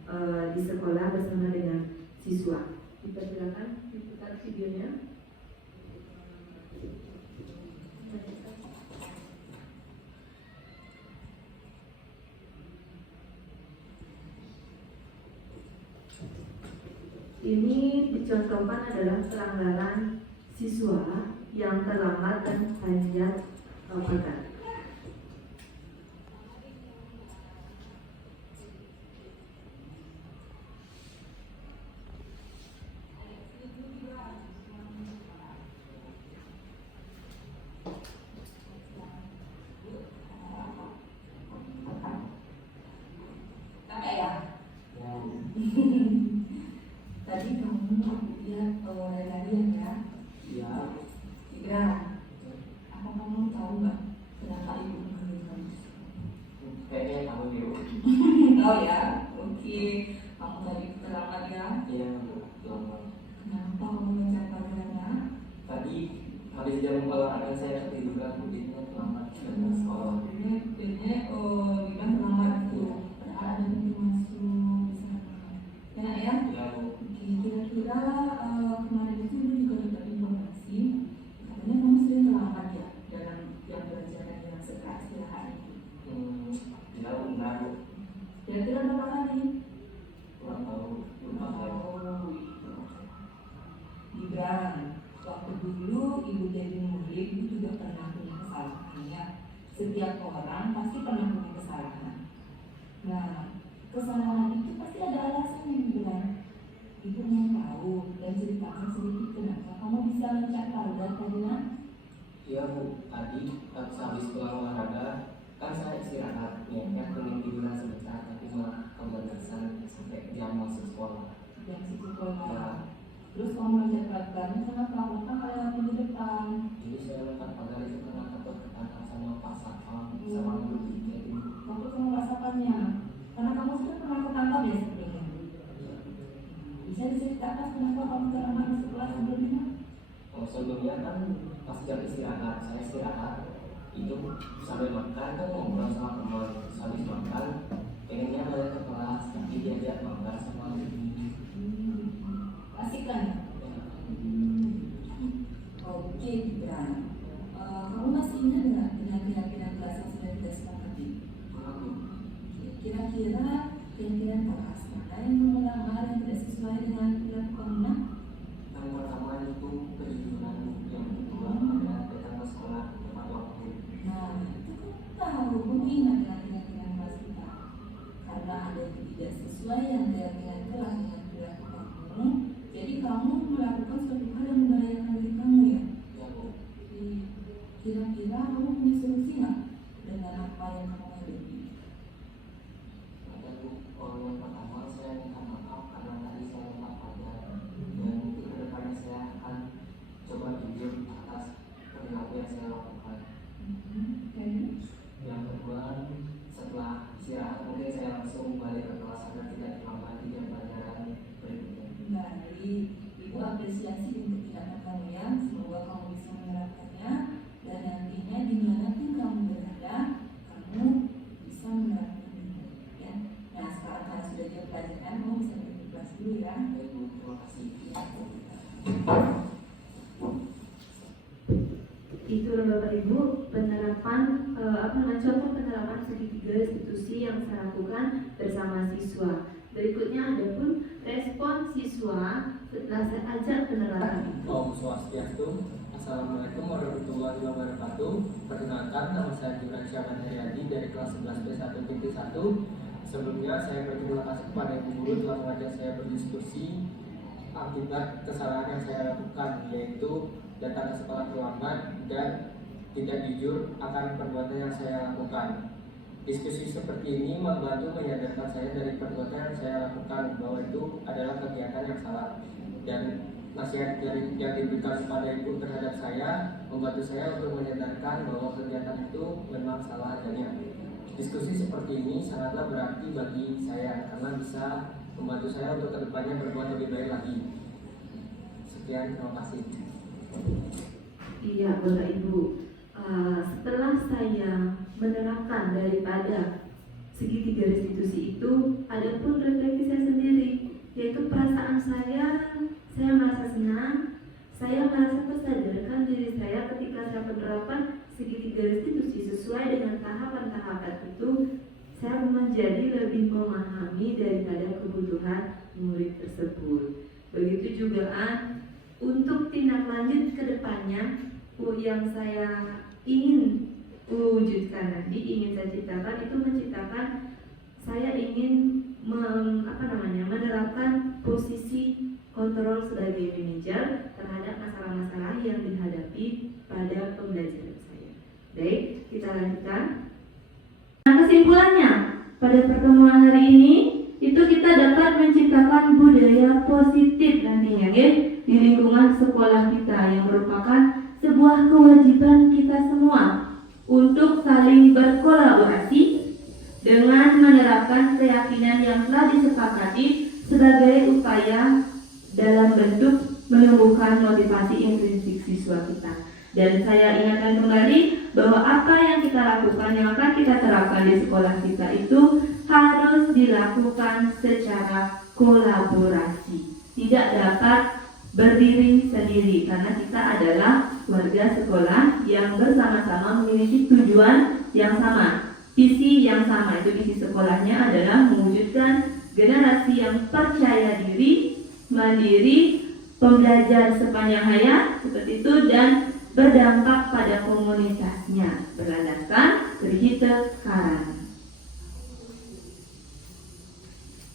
di sekolah bersama dengan siswa. Dipersilakan diputar videonya. Ini dicontohkan adalah pelanggaran siswa yang terlambat dan panjat pagar. Tadi kamu lihat larian ya? Iya. Tigra, apa kamu tahu nggak kenapa ibu memanggil kamu? Kayaknya tahu dulu. Tahu ya? Oke. Kamu tadi terlambat ya? Iya, lama. Kenapa kamu baca pagarnya? Tadi habis jam olahraga saya ketiduran, jadinya terlambat ke sekolah. Biasanya bilang terlambat tuh. Padahal ada pintu masuk di sana. Enak ya? Ya, Bu. Oke, kira-kira kemarin itu ibu juga dapat informasi katanya kamu sering terlambat ya dalam jam pelajaran yang setelah istirahat itu. Ya, benar, Bu. Kira-kira berapa kali? Kurang tahu. Lupa saya. Gibran, waktu dulu ibu jadi murid ibu juga pernah punya kesalahan ya. Setiap orang pasti pernah punya kesalahan. Nah, kesalahan itu pasti ada alasannya Gibran. Ibu mau tahu dan ceritakan sedikit kenapa kamu bisa mencak pagar karena Iya, Bu. Tadi habis pulang olahraga kan saya istirahat, niatnya pengen tiduran sebentar, tapi malah kebablasan sampai jam masuk sekolah. yang situ sekolah. Ya, Terus kamu mencak pagarnya kenapa? Kenapa kayak di depan? jadi saya lempar pagar itu karena takut ketangkap sama Pak Satpam sama guru. Jadi Waktu kamu rasakannya, karena kamu sudah pernah ketangkap ya sebelumnya. Bisa diceritakan kenapa kamu terlambat masuk kelas sebelumnya? sebelumnya kan pas jam istirahat, saya istirahat itu sambil makan kan ngobrol sama teman, habis makan pengennya balik ke kelas tapi diajak makan sama ini. Asik kan ya? Oke Gibran, kamu masih ingat nggak dengan keyakinan kelas yang sudah kita sepakati? Kira-kira keyakinan kelas mana yang melanggar yang tidak sesuai dengan perilaku kamu? Yang pertama itu kejujuran, yang kedua adalah datang ke sekolah tepat waktu. Nah, itu kamu tahu, kamu ingat dengan keyakinan kelas kita. Karena ada ketidaksesuaian keyakinan kelas dengan perilaku kamu, jadi kamu melakukan suatu hal yang kira-kira kamu punya solusi nggak dengan apa yang kamu hadapi? Ada Bu, yang pertama saya minta maaf karena tadi saya lemah pada, dan mungkin kedepannya saya akan coba jujur atas perilaku yang saya lakukan. Yang kedua, setelah istirahat mungkin saya langsung balik ke kelas agar tidak terlambat di jam pelajaran berikutnya. Baik, Ibu apresiasi untuk tindakan kamu ya. Semoga kamu bisa menerapkannya dan nantinya dimanapun kamu berada, kamu bisa menerapkannya. Ya. Nah sekarang kalau sudah jam pelajaran, kamu bisa pergi ke kelas dulu ya. Baik Bu, terima kasih. Itu Bapak Ibu penerapan contoh penerapan segitiga restitusi yang saya lakukan bersama siswa. Berikutnya ada pun respon siswa setelah saya ajak penerapan. Om Swastiastu. Assalamualaikum warahmatullahi wabarakatuh. Perkenalkan, nama saya Gibran Syahban Heriadi dari kelas 11B1.1. Sebelumnya saya berterima kasih kepada Ibu Guru telah mengajak saya berdiskusi akibat kesalahan yang saya lakukan, yaitu datang ke sekolah terlambat dan tidak jujur akan perbuatan yang saya lakukan. Diskusi seperti ini membantu menyadarkan saya dari perbuatan yang saya lakukan bahwa itu adalah kegiatan yang salah, dan nasihat yang diberikan kepada Ibu terhadap saya membantu saya untuk menyadarkan bahwa kegiatan itu memang salah adanya. Diskusi seperti ini sangatlah berarti bagi saya karena bisa membantu saya untuk kedepannya berbuat lebih baik lagi. Sekian, terima kasih. Iya Bapak Ibu, setelah saya menerapkan daripada segitiga restitusi itu, ada pun refleksi saya sendiri, yaitu perasaan saya merasa senang, saya merasa tersadarkan diri saya ketika saya penerapan segitiga restitusi sesuai dengan tahapan-tahapan itu, saya menjadi lebih memahami daripada kebutuhan murid tersebut. Begitu juga untuk tindak lanjut ke depannya yang saya ingin wujudkan nanti, ingin saya ciptakan itu menciptakan, saya ingin menerapkan posisi kontrol sebagai manajer terhadap masalah-masalah yang dihadapi pada pembelajaran saya. Baik, kita lanjutkan. Nah, kesimpulannya pada pertemuan hari ini itu kita dapat menciptakan budaya positif nantinya, di lingkungan sekolah kita, yang merupakan sebuah kewajiban kita semua untuk saling berkolaborasi dengan menerapkan keyakinan yang telah disepakati sebagai upaya dalam bentuk menumbuhkan motivasi intrinsik siswa kita. Dan saya ingatkan kembali bahwa apa yang kita lakukan, yang akan kita terapkan di sekolah kita itu harus dilakukan secara kolaborasi, tidak dapat berdiri sendiri, karena kita adalah warga sekolah yang bersama-sama memiliki tujuan yang sama, visi yang sama. Itu visi sekolahnya adalah mewujudkan generasi yang percaya diri, mandiri, pembelajar sepanjang hayat seperti itu, dan berdampak pada komunitasnya berlandaskan berhita karang.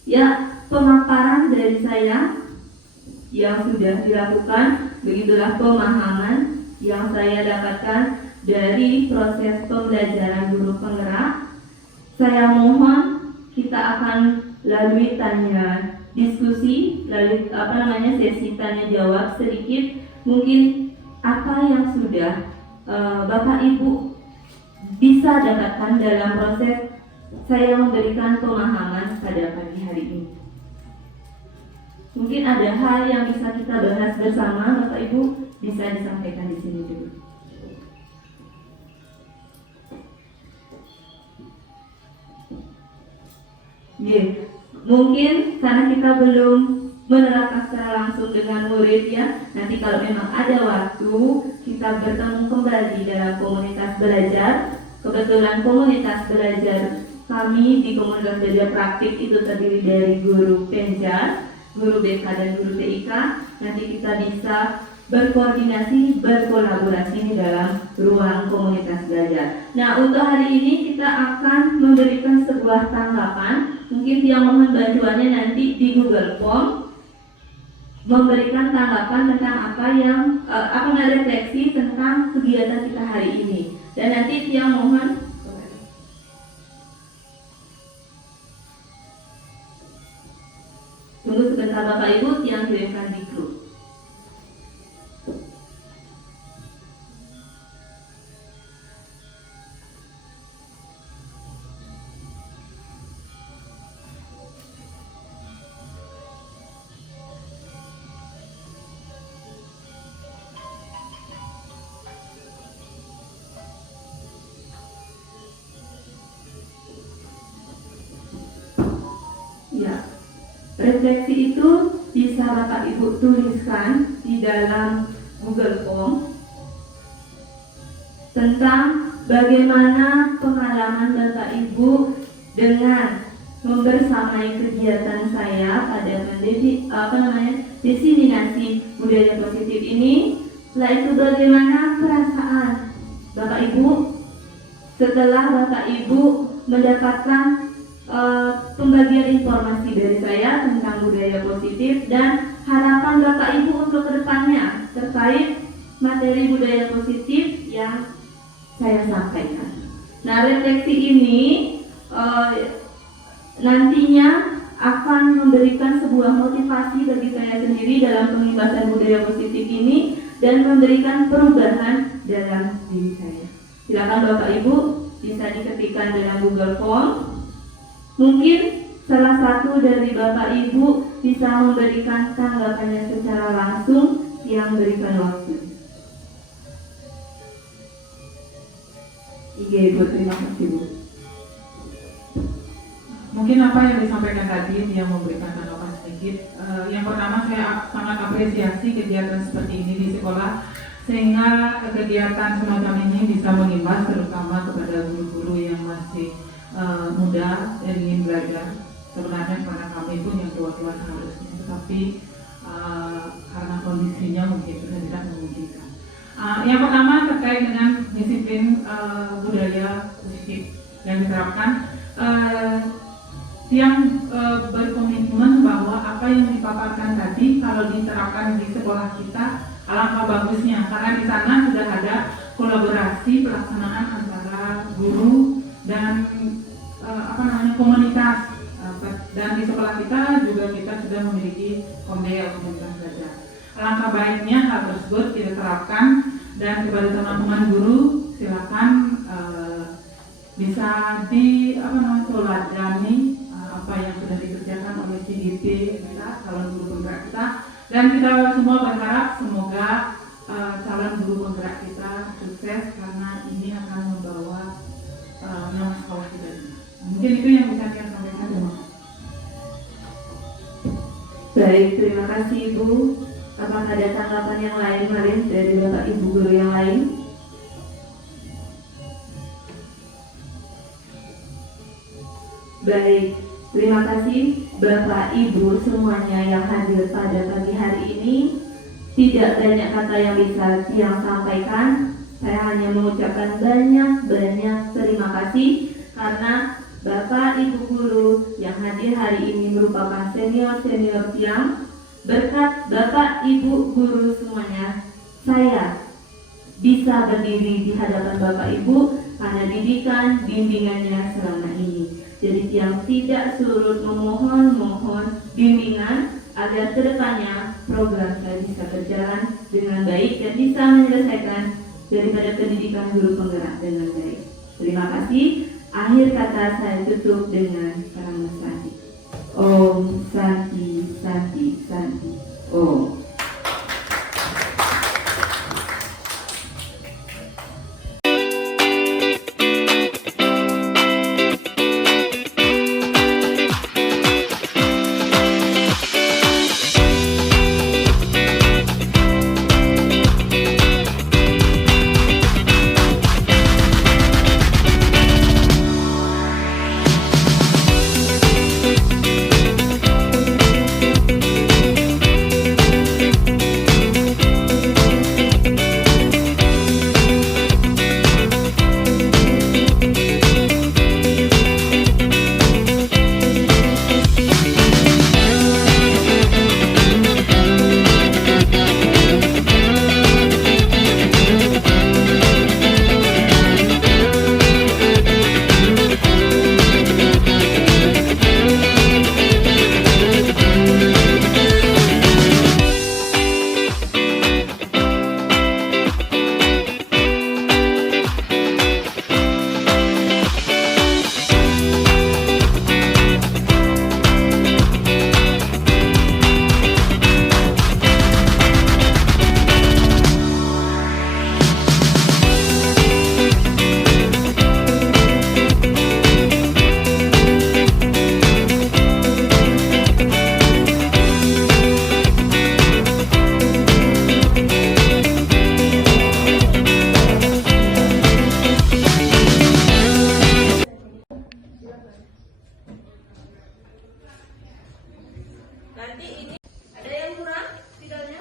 Ya, pemaparan dari saya yang sudah dilakukan, begitulah pemahaman yang saya dapatkan dari proses pembelajaran guru penggerak. Saya mohon kita akan lalui tanya diskusi, lalu sesi tanya jawab sedikit. Mungkin apa yang sudah Bapak Ibu bisa dapatkan dalam proses saya memberikan pemahaman pada pagi hari ini. Mungkin ada hal yang bisa kita bahas bersama, Bapak Ibu bisa disampaikan di sini dulu. Mungkin karena kita belum menerapkan secara langsung dengan murid ya, nanti kalau memang ada waktu kita bertemu kembali dalam komunitas belajar. Kebetulan komunitas belajar kami di komunitas belajar praktik itu terdiri dari guru penjar, guru BK dan guru TIK. Nanti kita bisa berkoordinasi, berkolaborasi di dalam ruang komunitas belajar. Nah, untuk hari ini kita akan memberikan sebuah tanggapan. Mungkin yang mohon bantuannya nanti di Google Form memberikan tanggapan tentang apa yang refleksi tentang kegiatan kita hari ini. Dan nanti Tiang mohon tunggu sebentar Bapak Ibu, Tiang kirimkan di grup. Ya, refleksi itu bisa Bapak Ibu tuliskan di dalam Google Form tentang bagaimana pengalaman Bapak Ibu dengan membersamai kegiatan saya pada diseminasi budaya positif ini. Setelah itu bagaimana perasaan Bapak Ibu setelah Bapak Ibu mendapatkan pembagian informasi dari saya tentang budaya positif dan harapan Bapak Ibu untuk kedepannya terkait materi budaya positif yang saya sampaikan. Nah, refleksi ini nantinya akan memberikan sebuah motivasi bagi saya sendiri dalam pengibasan budaya positif ini dan memberikan perubahan dalam diri saya. Silakan Bapak Ibu bisa diketikkan dalam Google Form. Mungkin salah satu dari Bapak Ibu bisa memberikan tanggapannya secara langsung yang berikan waktu. Iya Ibu, terima kasih Bu. Mungkin apa yang disampaikan tadi yang memberikan tanggapan sedikit. Yang pertama, saya sangat apresiasi kegiatan seperti ini di sekolah, sehingga kegiatan semacam ini bisa mengimbas terutama kepada guru-guru yang masih muda dan ingin belajar. Sebenarnya kepada kami pun yang tua-tua seharusnya, tetapi karena kondisinya mungkin sudah tidak memungkinkan. Yang pertama terkait dengan disiplin budaya positif yang diterapkan, yang berkomitmen bahwa apa yang dipaparkan tadi kalau diterapkan di sekolah kita alangkah bagusnya, karena di sana sudah ada kolaborasi pelaksanaan antara guru dan komunitas, dan di sekolah kita juga kita sudah memiliki komdel, komunitas belajar. Alangkah baiknya hal tersebut kita terapkan, dan kepada teman-teman guru silakan bisa teladani apa yang sudah dikerjakan oleh CGP kita, calon guru penggerak kita, dan kita semua berharap semoga calon guru penggerak kita sukses, karena ini akan membawa nama sekolah kita. Mungkin itu yang bisa saya sampaikan. Baik, terima kasih Ibu. Apakah ada tanggapan yang lain Marin dari Bapak Ibu guru yang lain? Baik, terima kasih Bapak Ibu semuanya yang hadir pada pagi hari ini. Tidak banyak kata yang bisa Tiang sampaikan. Saya hanya mengucapkan banyak terima kasih karena Bapak Ibu guru yang hadir hari ini merupakan senior-senior Tiang. Berkat Bapak Ibu guru semuanya, saya bisa berdiri di hadapan Bapak Ibu karena didikan bimbingannya selama ini. Jadi Tiang tidak surut memohon bimbingan agar kedepannya program saya bisa berjalan dengan baik dan bisa menyelesaikan daripada pendidikan guru penggerak dengan baik. Terima kasih. Akhir kata saya tutup dengan salam santi. Om Santi Santi Santi Om. Nanti ini ada yang kurang spidolnya?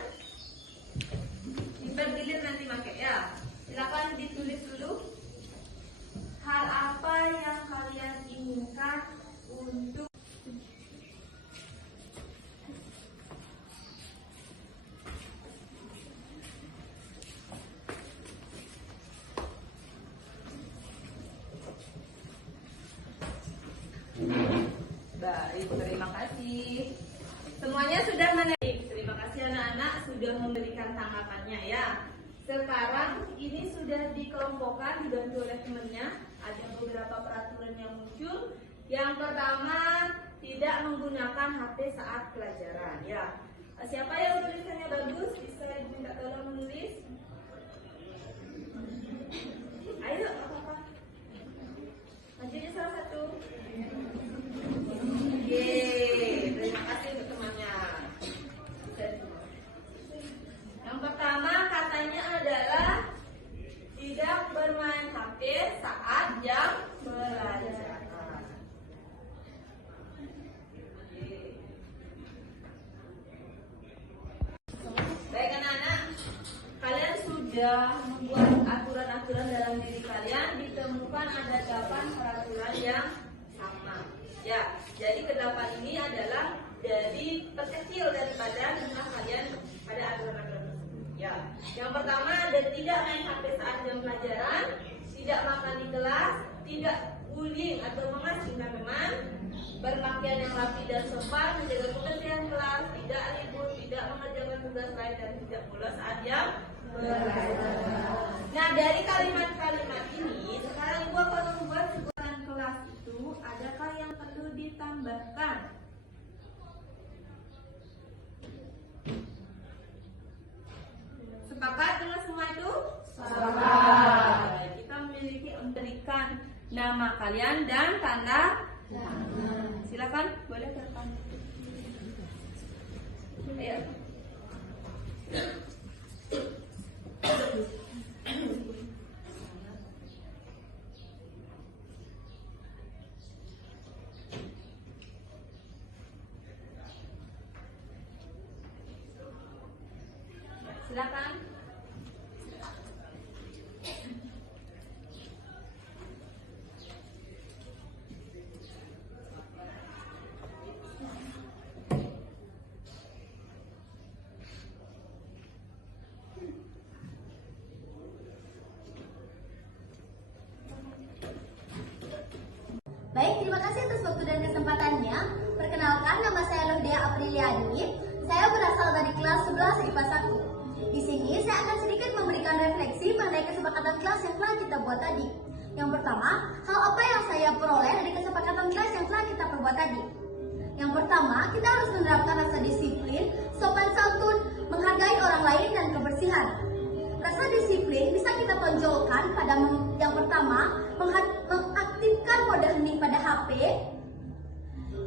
Bergilir nanti pakai ya. Silakan ditulis dulu. Hal apa yang kalian inginkan untuk baik, terima kasih. Semuanya sudah menarik. Terima kasih anak-anak sudah memberikan tanggapannya ya. Sekarang ini sudah dikelompokkan, dibantu oleh temannya. Ada beberapa peraturan yang muncul. Yang pertama, tidak menggunakan HP saat pelajaran ya. Siapa yang tulisannya bagus bisa minta tolong menulis. Ayo, apa-apa. Majunya salah satu. Yeay, terima kasih untuk temannya. Yang pertama katanya adalah tidak bermain HP saat jam pelajaran. Baik anak-anak, kalian sudah membuat aturan-aturan dalam diri kalian. Ditemukan ada 8 peraturan yang sama. Ya, jadi ke-8 ini adalah dari terkecil daripada jumlah kalian pada aturan-aturan tersebut. Ya, yang pertama ada tidak main HP saat jam pelajaran, tidak makan di kelas, tidak bullying atau mengasingkan teman, berpakaian yang rapi dan sopan, menjaga kebersihan kelas, tidak libur, tidak mengerjakan tugas lain dan tidak bolos saat jam pelajaran. Nah, dari kalimat-kalimat ini sekarang Ibu akan membuat sebuah kelas itu. Adakah yang perlu ditambahkan? Sepakat dengan semua itu? Sepakat. Kita memiliki memberikan nama kalian dan tanda. Silakan, boleh terekam. Ayo. Silakan. Baik, terima kasih atas waktu dan kesempatannya. Perkenalkan, nama saya Nurdia Apriliani. Saya berasal dari kelas 11 IPA 1. Di sini saya akan sedikit memberikan refleksi mengenai kesepakatan kelas yang telah kita buat tadi. Yang pertama, hal apa yang saya peroleh dari kesepakatan kelas yang telah kita perbuat tadi? Yang pertama, kita harus menerapkan rasa disiplin, sopan santun, menghargai orang lain dan kebersihan. Rasa disiplin bisa kita tonjolkan pada yang pertama, mengaktifkan mode hening pada HP.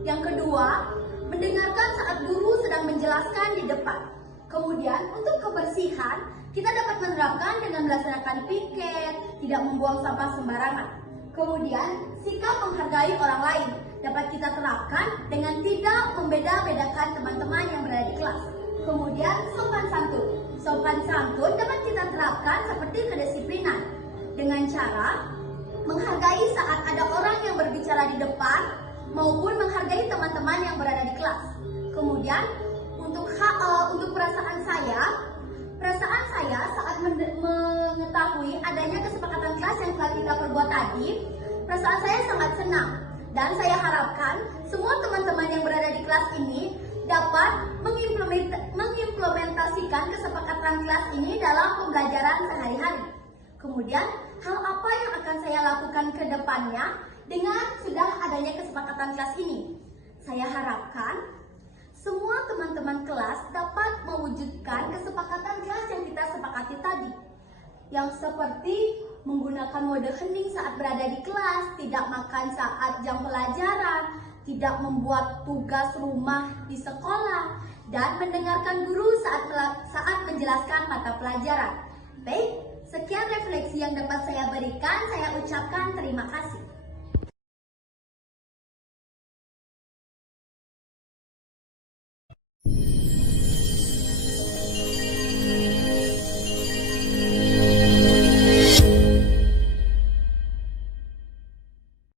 Yang kedua, mendengarkan saat guru sedang menjelaskan di depan. Kemudian, untuk kebersihan, kita dapat menerapkan dengan melaksanakan piket, tidak membuang sampah sembarangan. Kemudian, sikap menghargai orang lain dapat kita terapkan dengan tidak membeda-bedakan teman-teman yang berada di kelas. Kemudian, sopan santun. Sopan santun dapat kita terapkan seperti kedisiplinan dengan cara menghargai saat ada orang yang berbicara di depan maupun menghargai teman-teman yang berada di kelas. Kemudian, untuk perasaan saya saat mengetahui adanya kesepakatan kelas yang telah kita perbuat tadi, perasaan saya sangat senang dan saya harapkan semua teman-teman yang berada di kelas ini dapat mengimplementasikan kesepakatan kelas ini dalam pembelajaran sehari-hari. Kemudian, hal apa yang akan saya lakukan ke depannya dengan sudah adanya kesepakatan kelas ini? Saya harapkan semua teman-teman kelas dapat mewujudkan kesepakatan kelas yang kita sepakati tadi. Yang seperti menggunakan mode hening saat berada di kelas, tidak makan saat jam pelajaran, tidak membuat tugas rumah di sekolah, dan mendengarkan guru saat menjelaskan mata pelajaran. Baik, sekian refleksi yang dapat saya berikan. Saya ucapkan terima kasih. Assalamualaikum.